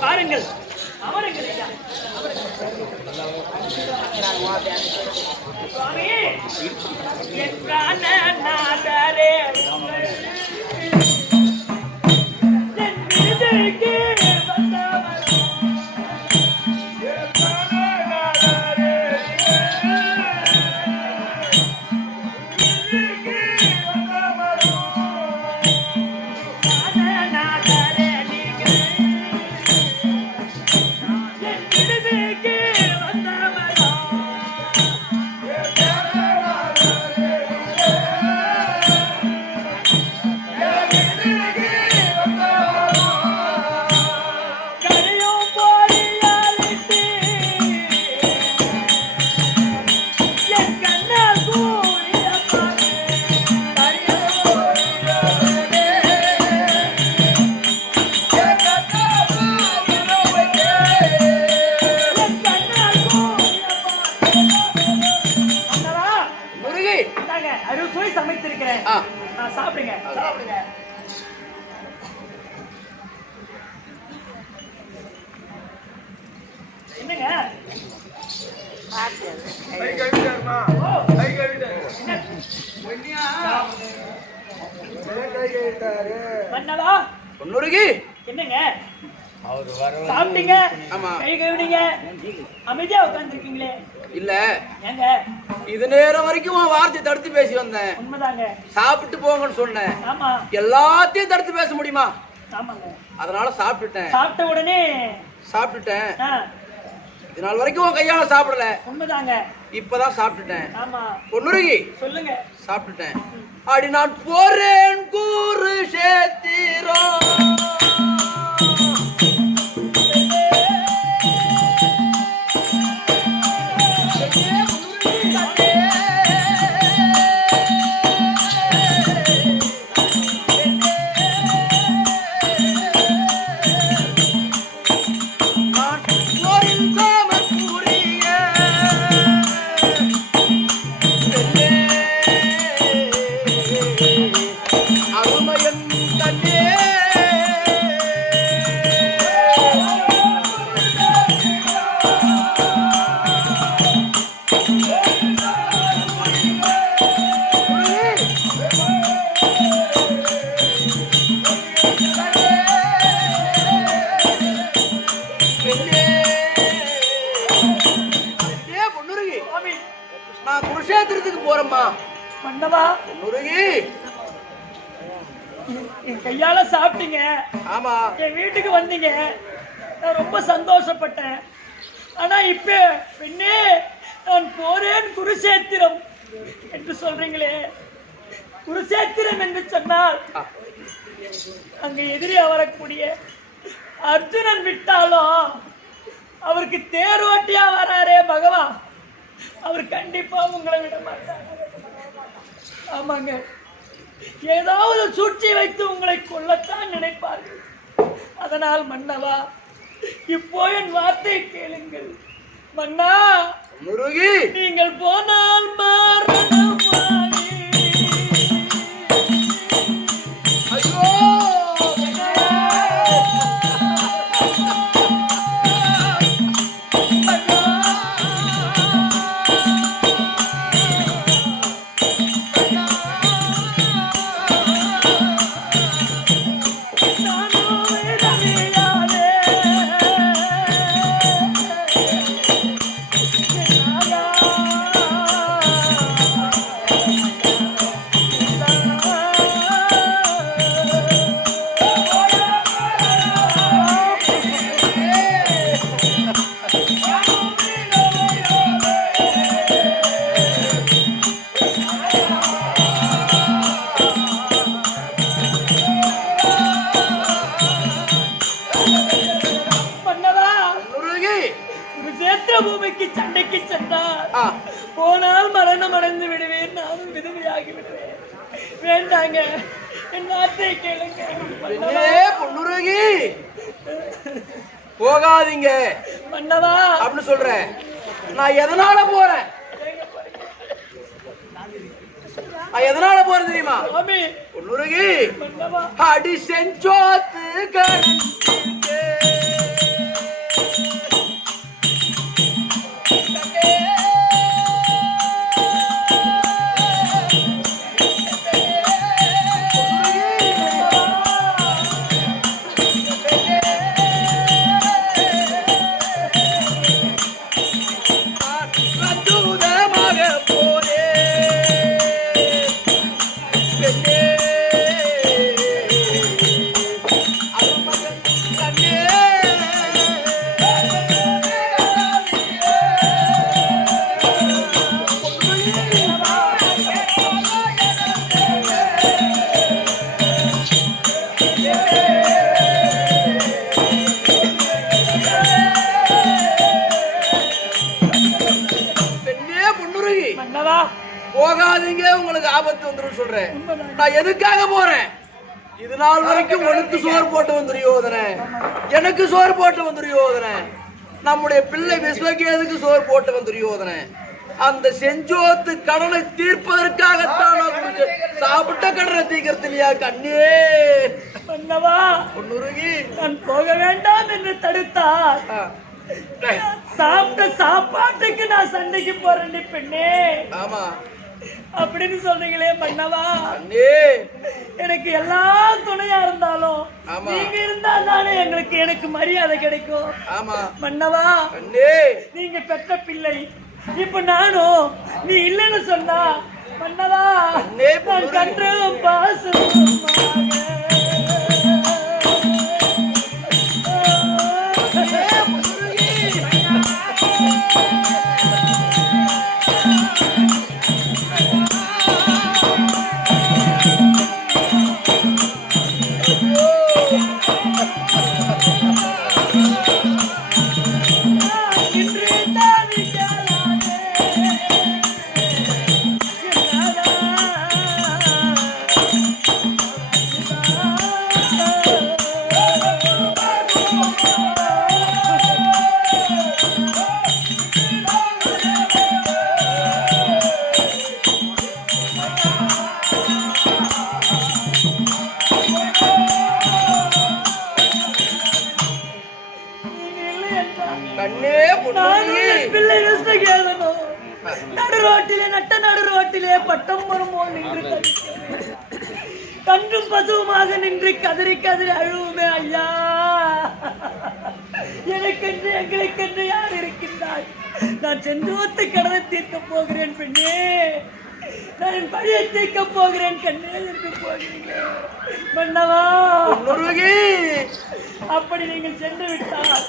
பாருங்கள், அமருங்கள் ஐயா. சுவாமி, என் கண்ணனாதரே என் மீதுக்கு வந்தவர் அறுசுவை சமைத்திருக்கிறேன். சாப்பிடுங்க சாப்பிடுங்க. என்னங்க கை கழுவிட்டாருமா? கை கழுவிட்டாரு. மன்னவா, பொன்னுருகி என்னங்க சாப்பிட்டீங்க? கை கழுவினீங்க, அமைதியா உட்கார்ந்துருக்கீங்களே. இல்ல ஏங்க இது நேரம் வரைக்கும் உன் வார்த்தை தடுத்து பேசி வந்தேன். உண்மைதாங்க. சாப்பிட்டு போங்கன்னு சொன்னேன். ஆமா, எல்லாத்தையும் தடுத்து பேச முடியுமா? ஆமாங்க. அதனால சாப்பிட்டுட்டேன். சாப்பிட்ட உடனே சாப்பிட்டுட்டேன். இது நாள் வரைக்கும் உன் கையால சாப்பிடல. உண்மைதாங்க. இப்பதான் சாப்பிட்டுட்டேன். ஆமா, பொன்னுருகி சொல்லுங்க. சாப்பிட்டுட்டேன். அடி நான் போறேன் கூறு சேத்திரம் அருமையன் தன்னே மன்னவா முருகி என் கையால சாப்பிட்டீங்க, ஆமா என் வீட்டுக்கு வந்தீங்க, நான் ரொம்ப சந்தோஷப்பட்டேன். ஆனா இப்ப பெண்ணே நான் போறேன் குருசேத்திரம் என்று சொல்றீங்களே, குருசேத்திரம் என்று சொன்னால் அங்க எதிரியா வரக்கூடிய அர்ஜுனன் விட்டாலும் அவருக்கு தேரோட்டியா வராரே பகவான், அவர் கண்டிப்பா உங்களை விட மாட்டார். ஆமாங்க, ஏதாவது சூழ்ச்சி வைத்து உங்களை கொல்லத்தான் நினைப்பார்கள். அதனால் மன்னவா இப்போ என் வார்த்தை கேளுங்கள். மன்னா முருகி நீங்கள் போனால் மரணமானே. ஐயோ பூமிக்கு சண்டைக்கு சென்றார், போனால் மரணம் அடைந்து விடுவேன், நானும் விதவையாகி விடுவேன். வேண்டாங்க, என் வார்த்தையை கேளுங்க. பொன்னுருகி போகாதீங்க மன்னவா அப்படின்னு சொல்றேன். நான் எதனால போறேன், எதனால போறேன் தெரியுமா? பொன்னுருகி அடி செஞ்சோத்து கணக்கு போகாதீங்க, உங்களுக்கு ஆபத்து வந்துரும் சொல்றேன். நான் எதுக்காக போறேன்? இது நாள் வரைக்கும் உனக்கு சோறு போட்டு துரியோதனை, எனக்கு சோறு போட்டு துரியோதனை, நம்முடைய பிள்ளை விஸ்வகேதுக்கு சோறு போட்டு துரியோதனை. அந்த செஞ்சோத்து கடனை தீர்ப்பதற்காகத்தான் சாப்பிட்ட கடனை தீர்க்கிறது இல்லையா கண்ணே? மன்னவா பொன்னுருகி நான் போக வேண்டாம் என்று தடுத்தார். சாப்பிட்ட சாப்பாட்டுக்கு நான் சண்டைக்கு போறேன் பெண்ணே. ஆமா அப்படின்னு சொல்றீங்களே மன்னவா, எனக்கு எல்லா துணையா இருந்தாலும் நீங்க இருந்தா தானே எனக்கு மரியாதை கிடைக்கும். மன்னவா நீங்க பெற்ற பிள்ளை, இப்ப நானும் நீ இல்லைன்னு சொன்னா மன்னவா நான் கன்று பாசமாக பட்டம் வருமோ நின்று கன்றும் பசுவுமாக நின்று கதறி கதறி அழுவுமே. ஐயா, எனக்கென்று எங்களுக்கென்று யார் இருக்கின்றாய்? நான் செஞ்சோத்து கடனை தீர்க்க போகிறேன் பெண்ணே. நான் பழியை தீர்க்க போகிறேன். கண்ணே இருக்க போகிறீங்க மன்னவா. முருகி அப்படி நீங்கள் சென்று விட்டால்,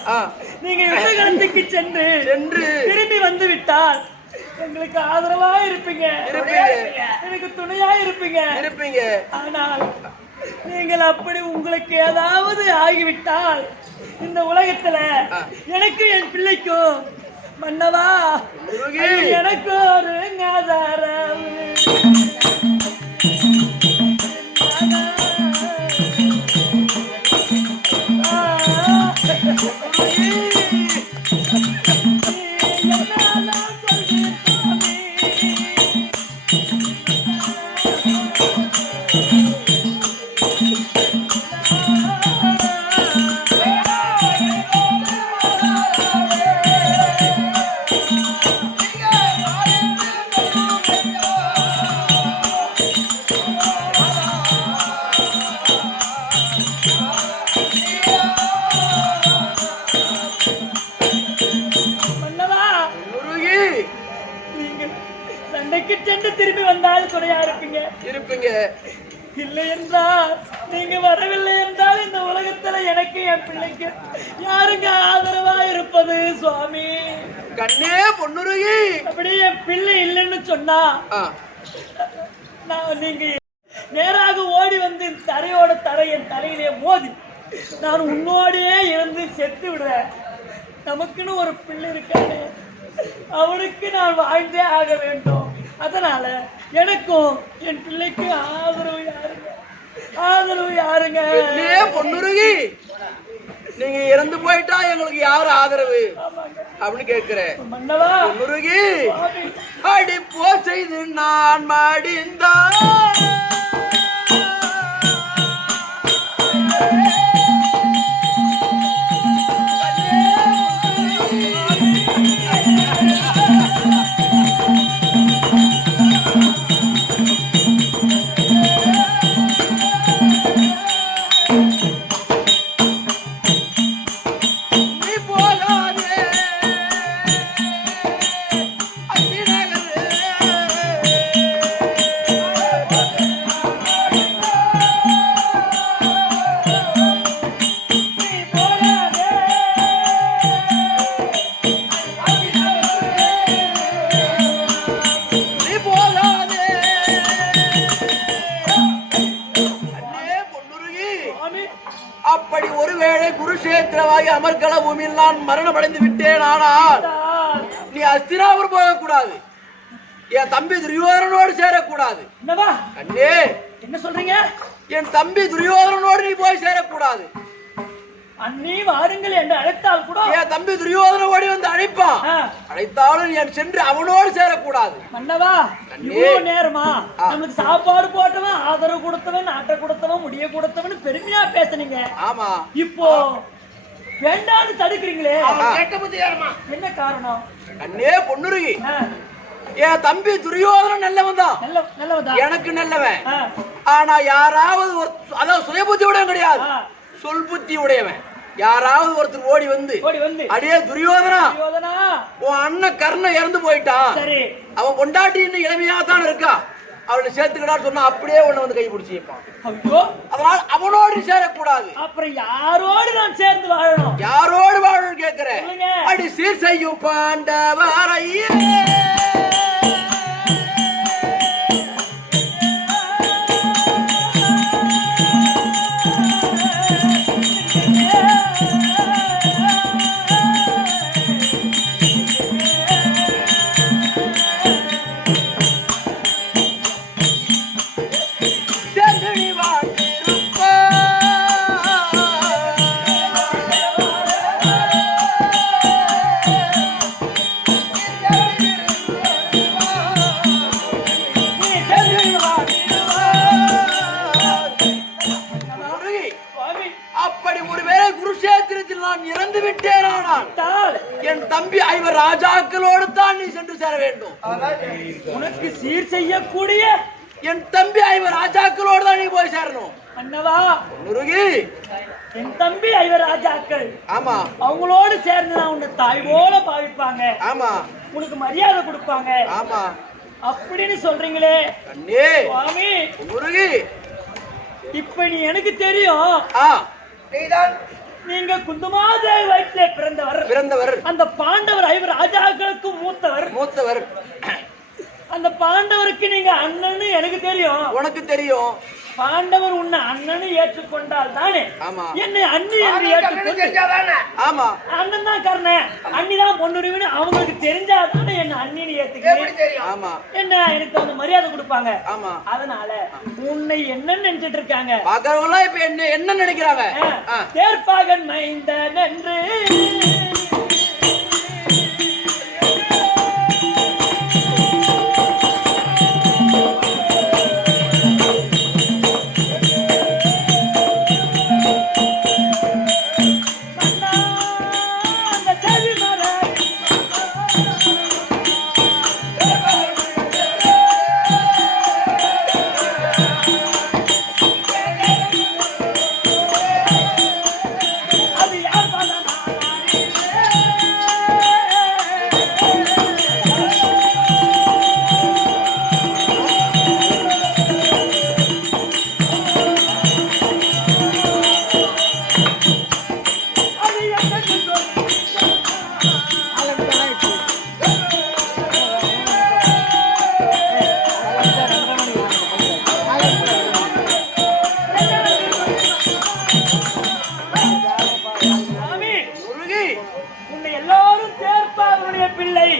நீங்க யுத்தகலத்துக்கு சென்று திரும்பி வந்து விட்டால் எங்களுக்கு ஆதரவா இருப்பீங்க, எனக்கு துணையா இருப்பீங்க. ஆனால் நீங்கள் அப்படி உங்களுக்கு ஏதாவது ஆகிவிட்டால் இந்த உலகத்துல எனக்கு என் பிள்ளைக்கும் மன்னவா எனக்கு ஒரு ஆதாரம். சண்டைக்கு சென்று திரும்பி வந்தால் துணையா இருப்பீங்க. இல்லை என்றால், நீங்க வரவில்லை என்றால் இந்த உலகத்துல எனக்கு என் பிள்ளைக்கு யாருங்க ஆதரவா இருப்பது சுவாமி? கண்ணே பொன்னுருகி. அப்படி என் பிள்ளை இல்லைன்னு சொன்னா நீங்க நேராக ஓடி வந்து தரையோட தரை என் தலையிலே மோதி நான் உன்னோடையே இருந்து செத்து விடுறேன். நமக்குன்னு ஒரு பிள்ளை இருக்காரு, அவனுக்கு நான் வாழ்ந்தே ஆக வேண்டும். அதனால எனக்கும் என் பிள்ளைக்கு ஆதரவு யாருங்க? பொன்னுருகி, நீங்க இறந்து போயிட்டா எங்களுக்கு யாரு ஆதரவு அப்படின்னு கேட்கிறேன். மன்னவா பொன்னுருகி, அடி போ செய்து நான் மடிந்தான் அப்படி ஒருவேளை குருஷேத்திரவாகி அமர்கல பூமியில் நான் மரணம் அடைந்து விட்டேன். ஆனால் நீ அஸ்தினாபுரம் போகக்கூடாது, என் தம்பி துரியோதனோடு சேரக்கூடாது. அண்ணே என்ன சொல்றீங்க? என் தம்பி துரியோதனோடு நீ போய் சேரக்கூடாது. அண்ணி வாருங்கள் என்று அழைத்தால் கூட என் தம்பி துரியோதன ஓடி வந்து அழைப்பான். அழைத்தாலும் என் சென்று அவனோடு சேரக்கூடாது. மன்னவா, இவ்வளவு நேரமா நமக்கு சாப்பாடு போட்டவன், ஆதரவு கொடுத்தவன், நாட்டை கொடுத்தவன், முடிய கொடுத்தவன் பெருமையா பேசுனீங்க. ஆமா, இப்போ வேண்டான்னு தடுக்கிறீங்களே, என்ன காரணம்? அண்ணே பொன்னுருகி, என் தம்பி துரியோதனன் நல்லவன் தான், எனக்கு நல்லவன். ஆனா யாராவது ஒரு, அதாவது சுய புத்தி உடையவன் கிடையாது, சொல் புத்தி உடையவன். யாராவது ஒருத்தர் ஓடி வந்து அடியே துரியோதனா, உன் அண்ணன் கர்ணன் இறந்து போயிட்டான், அவன் பொண்டாட்டி இன்னும் இளமையா தான் இருக்கா, அவளை சேர்த்துக்கிட்டான்னு சொன்னா அப்படியே உன்னை வந்து கை பிடிச்சி வைப்பான். அதனால அவனோடு சேரக்கூடாது. அப்புறம் யாரோடு நான் சேர்ந்து வாழணும்? யாரோடு வாழணும் கேட்கிறேன். அடி சீர் செய்யும் பாண்டவரையே என் தம்பி ஐவர் ராஜாக்களோடு தான் நீ சென்று சேர வேண்டும். உனக்கு சீர் செய்யக்கூடிய என் தம்பி ஐவர் ராஜாக்களோடு தான் நீ போய் சேரணும். அண்ணவா முருகி, என் தம்பி ஐவர் ராஜாக்கள், ஆமா, அவங்களோடு சேர்ந்து நான் உன்னை தாய் போல பாவிப்பாங்க. ஆமா, உனக்கு மரியாதை கொடுப்பாங்க. ஆமா, அப்படின்னு சொல்றீங்களே கண்ணே சுவாமி, முருகி. இப்ப நீ எனக்கு தெரியும் ஆ, நீதான் நீங்க குந்துமாதேவி வயிற்றிலே பிறந்தவர். அந்த பாண்டவர் 5 ராஜாக்களுக்கு மூத்தவர். அந்த பாண்டவருக்கு நீங்க அண்ணன்னு எனக்கு தெரியும். உனக்கு தெரியும். பாண்டவர் உன்னை அண்ணன்னு ஏற்றுக்கொண்டால் தானே ஆமா. என்னை அண்ணி என்று ஏற்றுக்கொண்டு. ஆமா, அண்ணன் தான் காரணம், அண்ணி தான் பொண்ணுரிமைன்னு அவங்களுக்கு தெரிஞ்சாதானே என்ன அண்ணின்னு ஏத்துக்கிறேன். ஆமா. என்ன எனக்கு அந்த மரியாதை கொடுப்பாங்க. ஆமா. அதனால உன்னை என்னன்னு நினைச்சிட்டு இருக்காங்க. பாக்குறவங்களாம் இப்ப என்ன நினைக்கிறாங்க? தேர்ப்பாகன் மைந்தன் என்று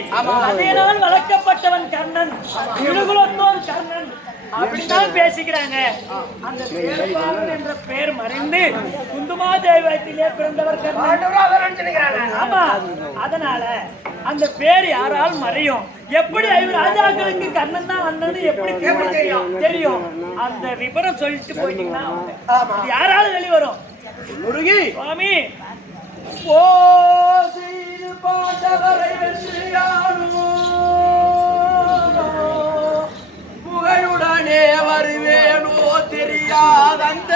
அதனால் வளர்க்கப்பட்டவன் கர்ணன், இடுகுலத்தோன் கர்ணன் அப்படித்தான் பேசிக்கிறாங்க. அந்த தேர்ப்பாகன் என்ற பெயர் மறைந்து குந்துமாதேவி வயிற்றிலே பிறந்தவர் கர்ணன். ஆமா, அதனால அந்த பேர் யாரால் மறையும்? எப்படி 5 ராஜாக்களுக்கு கர்ணன் தான் அண்ணன் எப்படி தெரியும்? அந்த விபரம் சொல்லிட்டு போயிட்டீங்கன்னா யாரால வெளிவரும்? முருகி சுவாமி, ஓ பாண்டவரை வென்றியானோ புகழுடனே வருவேனோ தெரியாதந்த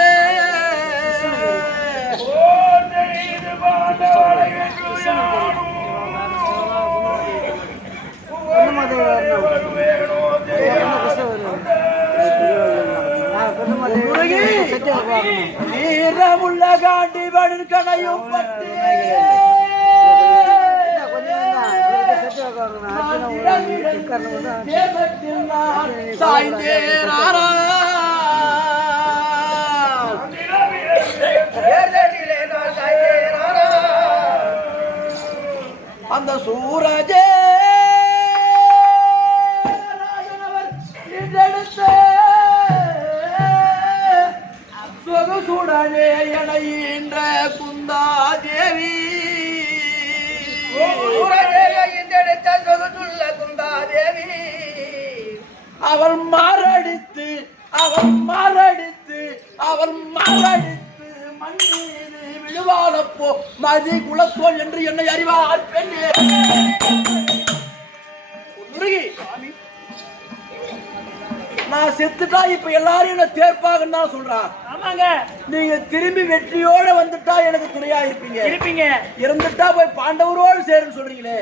வீரமுள்ள காண்டி வடுக்கணையும் பட்டு அந்த சூரஜே சொகுசுடனே இணைகின்ற குந்தாதேவி அவள் மாரடித்து மண்ணீது விழுவாளப்போ மதி குலத்தோல் என்று என்னை அறிவார் பெண்ணே. நான் செத்துட்டா இப்ப எல்லாரும் என்ன தேர்ப்பாகன்னு தான் சொல்றான். ஆமாங்க, நீங்க திரும்பி வெற்றியோட வந்துட்டா எனக்கு துணையா இருப்பீங்க. இருந்துட்டா போய் பாண்டவரோடு சேருன்னு சொல்றீங்களே,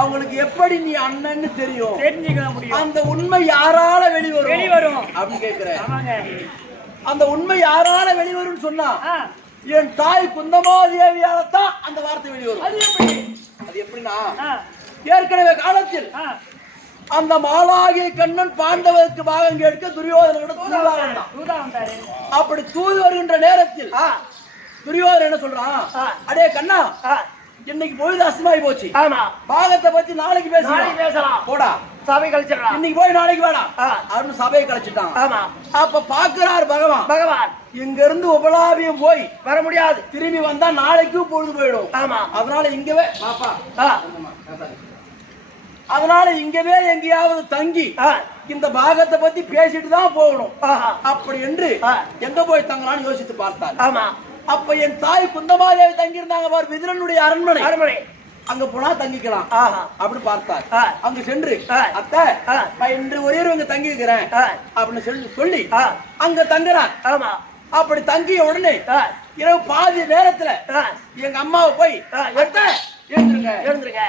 அவங்களுக்கு எப்படி நீ அண்ணன்னு தெரியும்? தெரிஞ்சுக்க முடியும். அந்த உண்மை யாரால வெளிவரும் அப்படின்னு கேக்குறேன். அந்த உண்மை யாரால வெளிவரும் சொன்னா என் தாய் குந்தமாதேவியால தான் அந்த வார்த்தை வெளிவரும். அது எப்படின்னா, ஏற்கனவே காலத்தில் அந்த மாலாகிய கண்ணன் பாண்டவருக்கு பாகம் கேட்க துரியோதனோட அப்படி தூது வருகின்ற நேரத்தில் துரியோதனன் என்ன சொல்றான்? அடே கண்ணா, இன்னைக்கு பொழுது அசமாயி போச்சு. பாகத்தை பத்தி நாளைக்கு பேசலாம். போடா, சபை கழிச்சிடலாம். இன்னைக்கு போய் நாளைக்கு வேணாம் அப்படின்னு சபையை கழிச்சிட்டான். அப்ப பாக்குறார் பகவான் இங்க இருந்து உபலாபியம் போய் வர முடியாது, திரும்பி வந்தா நாளைக்கும் பொழுது போயிடும். அதனால இங்கவே பாப்பா, அதனால இங்கவே எங்கேயாவது தங்கி இந்த பாகத்தை பத்தி பேசிட்டு தான் போகணும். அப்படி என்று எங்க போய் தங்கலான்னு யோசித்து பார்த்தார். அப்ப என் தாய் குந்தமாதேவி தங்கி இருந்தாங்க பார், விதுரனுடைய அரண்மனை. அங்க போனா தங்கிக்கலாம் அப்படி பார்த்தார். அங்க சென்று அத்தை இன்று ஒரே இங்க தங்கி இருக்கிறேன் அப்படின்னு சொல்லி அங்க தங்குறான். அப்படி தங்கிய உடனே இரவு பாதி நேரத்துல எங்க அம்மாவை போய் எழுந்துருங்க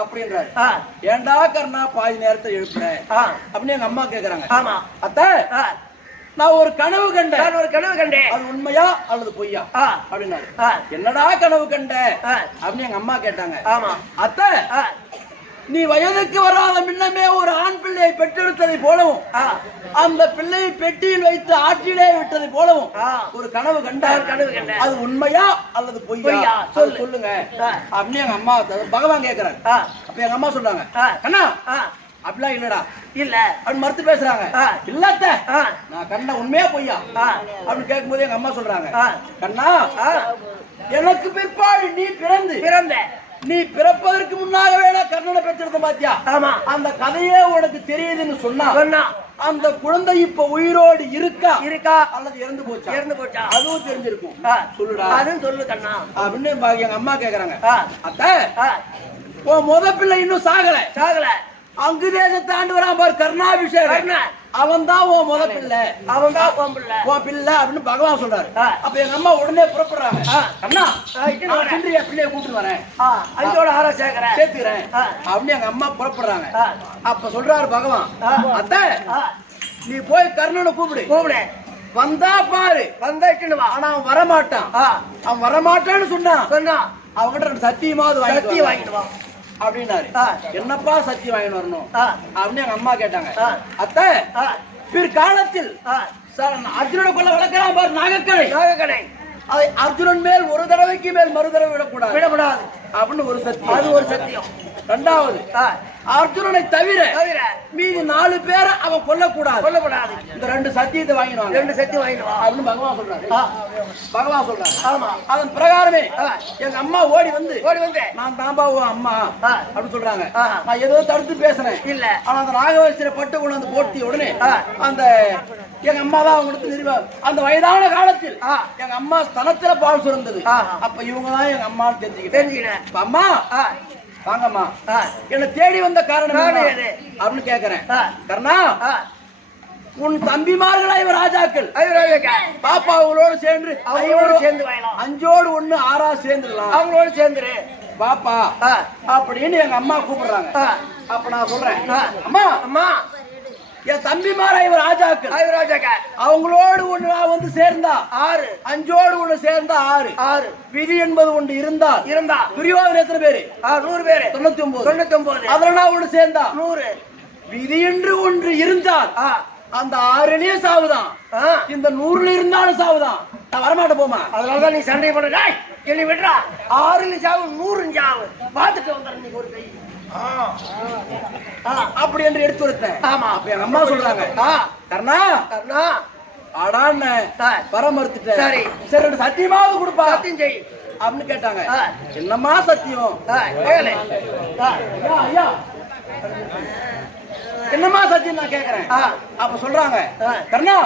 அப்படின்றாரு. ஆ, ஏண்டா கர்ணா பாதி நேரத்தை எழுப்புற ஆ, அப்படின்னு எங்க அம்மா கேக்குறாங்க. ஆமா. அத்தை, ஆ, நான் ஒரு கனவு கண்டேன், நான் ஒரு கனவு கண்டேன். அது உண்மையா அல்லது பொய்யா ஆ, அப்படின்னாரு. ஆ, என்னடா கனவு கண்ட ஆ, அப்படின்னு எங்க அம்மா கேட்டாங்க. ஆமா. அத்தை, ஆ, நீ வயதுக்கு வராத முன்னமே ஒரு ஆண் பிள்ளையை பெற்றெடுத்ததை போலவும் ஆ, அந்த பிள்ளையை பெட்டியில் வைத்து ஆற்றிலே விட்டதை போலவும் ஆ, ஒரு கனவு கண்டார். கனவு கண்டேன். அது உண்மையா அல்லது பொய்யா பொய்யா? சொல்லு சொல்லுங்க ஆ, அப்படின்னு எங்க அம்மா பகவான் கேக்குறாரு. ஆ, அப்ப எங்க அம்மா சொல்றாங்க, ஆ, கண்ணா ஆ, அப்படிலாம் இல்லடா இல்ல. அப்படின்னு மறுத்து பேசுறாங்க. ஆ, இல்லத்த ஆ, நான் கண்ணா உண்மையா பொய்யா ஆ, அப்படின்னு கேட்கும்போது எங்க அம்மா சொல்றாங்க, ஆ, கண்ணா ஆ, எனக்கு பிற்பாடு நீ பிறந்த. நீ பிறப்பதற்கு முன்னாகவே நான் கர்ணனை பெற்றிருந்த பாத்தியா, ஆமா. அந்த கதையே உனக்கு தெரியுதுன்னு சொன்னா சொன்னா அந்த குழந்தை இப்ப உயிரோடு இருக்கா இருக்கா அல்லது இறந்து போச்சா இறந்து போச்சா? அதுவும் தெரிஞ்சிருக்கும். ஆ, சொல்லுடா அதுவும் சொல்லு கண்ணா. அப்படின்னு எங்க அம்மா கேக்குறாங்க. ஆ, அத்தை, ஆ, உன் முத பிள்ளை இன்னும் சாகல, சாகல. அங்கு தேசத்தை ஆண்டு வரான் பாரு கர்ணாபிஷேகம், கர்ணன். அவன் தான் உன் முத பிள்ளை, அவன் தான் பொம்புல. உன் பிள்ளை அப்படின்னு பகவான் சொல்றாரு. ஆ. அப்ப எங்க அம்மா உடனே புறப்படுறாங்க. ஆ. அண்ணா இட்டுன்னு நான் வரேன். சென்று என் பிள்ளைய கூட்டிட்டு வரேன், ஆ, அஞ்சோட ஆரா சேர்க்கிறேன். சேர்த்துக்கிறேன் ஆ. அப்படின்னு எங்க அம்மா புறப்படுறாங்க. ஆ, அப்ப சொல்றாரு பகவான், ஆ. அத்தை ஆ, நீ போய் கர்ணனை கூப்பிடு, கூப்பிடு. வந்தா பாரு, வந்தா இட்டுன்னு வா. ஆனா அவன் வரமாட்டான். ஆ, அவன் வரமாட்டான்னு சொன்னான், சொன்னா அவன்கிட்ட ரெண்டு சத்தியமாவது சத்தி வாங்கி வாங்கிட்டு வா. அப்படின்னாரு. ஆ. என்னப்பா சத்தியம் வாங்கிட்டு வரணும் ஆ, அப்படின்னு எங்க அம்மா கேட்டாங்க. ஆ. அத்தை, ஆ, பிற்காலத்தில் ஆ, அர்ஜுனனை கொள்ள வளர்க்கிறான் பாரு நாகக்கடை, நாகக்கடை. அதை அர்ஜுனன் மேல் ஒரு தடவைக்கு மேல் மறு தடவை விடக்கூடாது விடப்படாது. அப்படின்னு ஒரு சத்தியம். அது ஒரு சத்தியம். ரெண்டாவது, ஆ, அர்ஜுனனை தவிர தவிர மீதி 4 பேரை அவன் கொல்லக்கூடாது. சொல்லப்படாது. இந்த 2 சத்தியத்தை வாங்கிடுவாங்க ரெண்டு சத்தி வாங்கிட்டு வா. அப்படின்னு பகவான் சொல்றாரு. ஆ, பகவான் சொல்றாரு. ஆமா. அதன் பிரகாரமே ஆ. எங்க அம்மா ஓடி வந்து, ஓடி வந்து. நான் தான்பா உன் அம்மா ஆ. அப்படின்னு சொல்றாங்க. ஆ. நான் ஏதோ தடுத்து பேசுறேன், இல்ல. ஆனா அந்த நாகவஸ்திர பட்டு கொண்டு வந்து போட்டிய உடனே ஆ. அந்த எங்க அம்மா தான் அவங்களுக்கு நிறுவ அந்த வயதான காலத்தில் ஆ. எங்க அம்மா ஸ்தனத்துல பால் சுரந்தது. ஆ. அப்ப இவங்க தான் எங்க அம்மான்னு தெரிஞ்சுக்கிட்டேன். தெரிஞ்சுக்கிட்டேன். இப்ப அம்மா ஆ, வாங்கம்மா, ஆ, என்ன தேடி வந்த காரணம் காரணம் என்ன? எது? அப்படின்னு கேக்குறேன். ஆ, கர்ணா, ஆ, உன் தம்பிமார்களா இவர் ராஜாக்கள், ஐயோட பாப்பா அவங்களோட சேர்ந்து அவங்களோட சேர்ந்து வாங்கலாம். 5ஓடு 1 6 சேர்ந்துடலாம் அவங்களோட சேர்ந்துரு. பாப்பா ஆ, அப்படின்னு எங்க அம்மா கூப்பிடுறாங்க. ஆ, அப்ப நான் சொல்றேன், ஆ. அம்மா அம்மா என் தம்பிமாரா இவர் ராஜாக்கள், ஐயோராஜாக்கா அவங்களோடு ஒண்ணு நான் வந்து சேர்ந்தா 6 5ஓடு 1 சேர்ந்தா 6. 6 விதி என்பது ஒன்று இருந்தால் இருந்தா துரியோதனன் எத்தனை பேரு? 100 பேரு. 99. 99. அதுல நான் ஒண்ணு சேர்ந்தா 100. விதி என்று ஒன்று இருந்தால் ஆ, அந்த 6லயே சாவுதான், ஆ. இந்த 100ல இருந்தாலும் சாவுதான். நான் வரமாட்டேன் போமா. அதனாலதான் நீ சண்டை போட. டேய், கேள்வி விடுறா. 6 சாவு 100 சாவு பாத்துட்டு வந்துடுற நீ ஒரு கை. ஆ, அப்படி என்று எடுத்து வைத்தேன். ஆமா. அப்ப எங்க அம்மா சொல்றாங்க, ஆ, கர்ணா கர்ணா, அடான்னு ஆ. வர மறுத்துட்டேன். சரி. சரி ரெண்டு சத்தியமாவது கொடுப்பா சத்தியம் செய். அப்படின்னு கேட்டாங்க. ஆ. என்னம்மா சத்தியம்? ஆ, கேளு. ஆ, ஐயா, ஐயா, என்னம்மா சத்தியம் நான் கேக்குறேன். ஆ. அப்ப சொல்றாங்க, ஆ. கர்ணா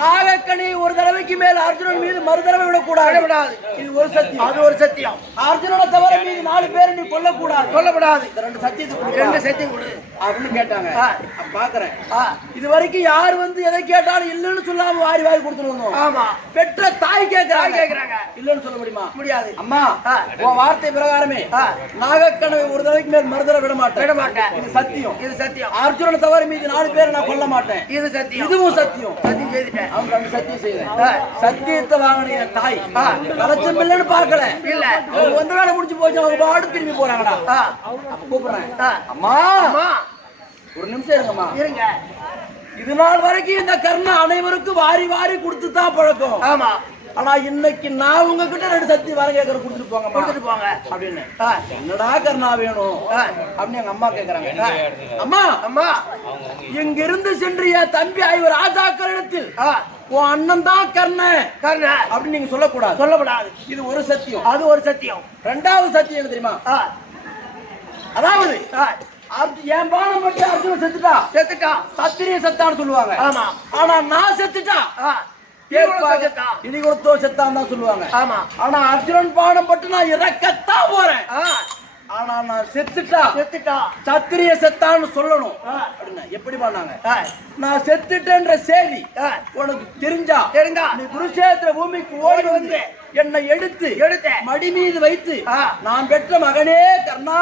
நாகக்கனி ஒரு தடவைக்கு மேல் அர்ஜுனன் மீது மறு தடவை விடக்கூடாது. விடக்கூடாது. இது ஒரு சத்தியம். அது ஒரு சத்தியம். அர்ஜுனனை தவிர மீது 4 பேரை நீ கொல்லக்கூடாது. சொல்லப்படாது. இந்த 2 சத்தியத்தை ரெண்டு கொடுப்பா சத்தியம் கொடு. அப்படின்னு கேட்டாங்க. ஆ. அப்ப பாக்குறேன், ஆ, இது வரைக்கும் யார் வந்து எதை கேட்டாலும் இல்லன்னு சொல்லாம வாரி வாரி கொடுத்துருவோம். ஆமா. பெற்ற தாய் கேட்கிறாங்க, கேக்குறாங்க. இல்லன்னு சொல்ல முடியுமா? முடியாது. அம்மா, ஆ. உன் வார்த்தை பிரகாரமே ஆ. நாகக்கனவை ஒரு தடவைக்கு மேல் மறுதடவை விட மாட்டேன். விட மாட்டேன். இது சத்தியம். இது சத்தியம். அர்ஜுனனை தவிர மீதி 4 பேரை நான் கொல்ல மாட்டேன். இது சத்தியம். இதுவும் சத்தியம். சத்தியம் செய்துட்டேன். அவங்க 2 சத்தியம் செய்தேன். ஆ. சத்தியத்தை வாங்கின என் தாய் ஆ. கலச்சம் இல்லைன்னு பாக்கல. இல்ல. அவங்க வந்த வேலை முடிச்சு போச்சு, அவங்க பாடு திரும்பி போறாங்கடா. ஆ, அப்ப கூப்பிடுறேன், ஆ. அம்மா அம்மா ஒரு நிமிஷம் இருங்கம்மா. இருங்க. இது நாள் வரைக்கும் இந்த கர்ணா அனைவருக்கும் வாரி வாரி கொடுத்து தான் பழக்கம். ஆமா. ஆனா இன்னைக்கு நான் உங்ககிட்ட 2 சத்தியம் வர கேட்கற கொடுத்துட்டு போங்க கொடுத்துட்டு போங்க அப்படின்னு. ஆ, என்னடா கர்ணா வேணும் ஆ. அப்படின்னு எங்க அம்மா கேக்குறாங்க. அம்மா, அம்மா. இங்கிருந்து சென்று என் தம்பி ஐவர் ராஜாக்கள் இடத்தில் ஆ, உன் அண்ணன் தான் கர்ணன் கர்ணா அப்படின்னு நீங்க சொல்லக்கூடாது. சொல்லப்படாது. இது ஒரு சத்தியம். அது ஒரு சத்தியம். 2வது சத்தியம் என்ன தெரியுமா? ஆ, அதாவது ஆ, என் பானம் பட்டு அர்ஜுனன் செத்துட்டா, செத்துட்டா. சத்திரிய செத்தான்னு சொல்லுவாங்க. ஆமா. ஆனா நான் செத்துட்டா ஆ, செத்தா. இடி கொடுத்தோ செத்தான் தான் சொல்லுவாங்க. ஆமா. ஆனா அர்ஜுனன் பானம் பட்டு நான் இறக்கத்தான் போறேன். ஆ, ஆனா நான் செத்துட்டா செத்துட்டா சத்திரிய செத்தான்னு சொல்லணும் ஆ. அப்படின்னா எப்படி பண்ணாங்க ஆ, நான் செத்துட்டேன்ற செய்தி ஆ, உனக்கு தெரிஞ்சா தெரிந்தா நீ குருஷேத்திர பூமிக்கு ஓடி வந்து என்னை எடுத்து மடி மீது வைத்து ஆ. நான் பெற்ற மகனே கர்ணா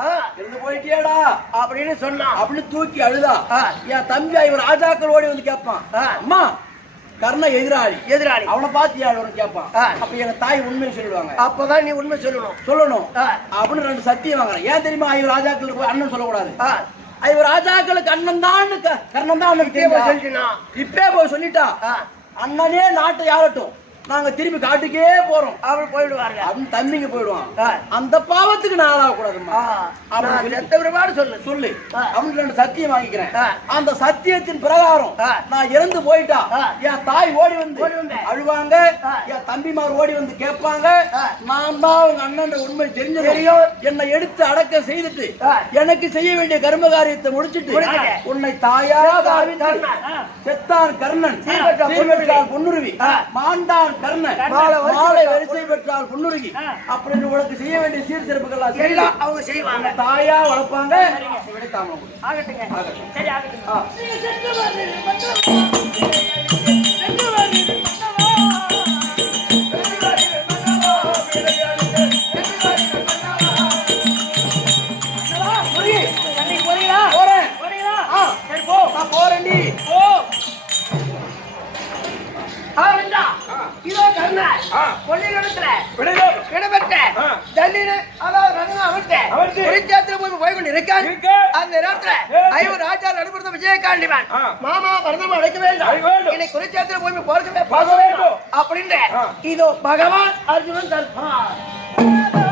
ஆ, இருந்து போயிட்டியாடா அப்படின்னு சொன்னான். அப்படின்னு தூக்கி அழுதா ஆ. என் தம்பி இவர் ராஜாக்கள் ஓடி வந்து கேட்பான் ஆ. அம்மா கர்ண எதிராளி எதிராளி அவனை பார்த்து யாரு கேட்பான் ஆ. அப்ப எங்க தாய் உண்மையை சொல்லிடுவாங்க அப்பதான் நீ உண்மை சொல்லணும். சொல்லணும் ஆ. அப்படின்னு 2 சத்தியம் வாங்குறேன். ஏன் தெரியுமா இவர் ராஜாக்களுக்கு போய் அண்ணன் சொல்லக்கூடாது. ஆ, இவர் ராஜாக்களுக்கு அண்ணன் தான் கர்ணன் தான் அண்ணன் இப்பயே போய் சொல்லிட்டினா? இப்பே போய் சொல்லிட்டா ஆ, அண்ணனே நாட்டை யாரட்டும் நாங்க திரும்பி காட்டுக்கே போறோம் அவள் போயிடுவாங்க. அப்படின்னு தம்பிங்க போயிடுவான். ஆ. அந்த பாவத்துக்கு நான் ஆளாக கூடாதுமா ஆ, நான் செத்த பிறபாடு சொல்லு. சொல்லு ஆ. அப்படின்னு 2 சத்தியம் வாங்கிக்கிறேன். ஆ. அந்த சத்தியத்தின் பிரகாரம் ஆ. நான் இறந்து போயிட்டா ஆ. என் தாய் ஓடி வந்து ஓடி வந்து அழுவாங்க. ஆ. என் தம்பிமார் ஓடி வந்து கேட்பாங்க. ஆ. நான் தான் அவங்க அண்ணன் உண்மை தெரிஞ்சது தெரியும். என்னை எடுத்து அடக்க செய்துட்டு ஆ. எனக்கு செய்ய வேண்டிய கர்ம காரியத்தை முடிச்சிட்டு முடிச்சிட்டு. உன்னை தாயா பாவித்து கர்ணன். செத்தான் கர்ணன் சீர்பெற்றான் சீர்பெற்றான் பொன்னுருவி ஆ. மாண்டான் கர்ணன் மாலை வரிசை பெற்றால் பொன்னுருகி அப்படின்னு உனக்கு செய்ய வேண்டிய சீர் சிறப்புகள் எல்லாம் அவங்க செய்வாங்க. தாயா வளர்ப்பாங்க. விடைத்தாம ஆகட்டுங்க. சரி ஆகட்டும். ஆ. அன்னைக்கு போறீங்களா? போறேன். போறீங்களா? ஆ. சரி போ. நான் போறேன்டி. போ. ஆ, வேண்டா. இதோ கர்ணன். கொள்ளிடத்துல விடைதோம். இடம்பெற்ற ஆ. டெல்லியில, அதாவது ரங்கனா அமர்த்த அமர்த்தி. குருச்சேத்திர பூமி போய் கொண்டு இருக்கான். இருக்கு. அந்த நேரத்துல ஏய். ஐவர் ராஜா நடுபுறத்த விஜயகாண்டிவன் ஆ. மாமா வரதமா அழைக்க வேண்டும். அழைக்க வேண்டும். இன்னைக்கு குருச்சேத்திர பூமி போக பார்க்க வேண்டும். அப்படின்னு ஆ. இதோ பகவான் அர்ஜுனன் தர்பார்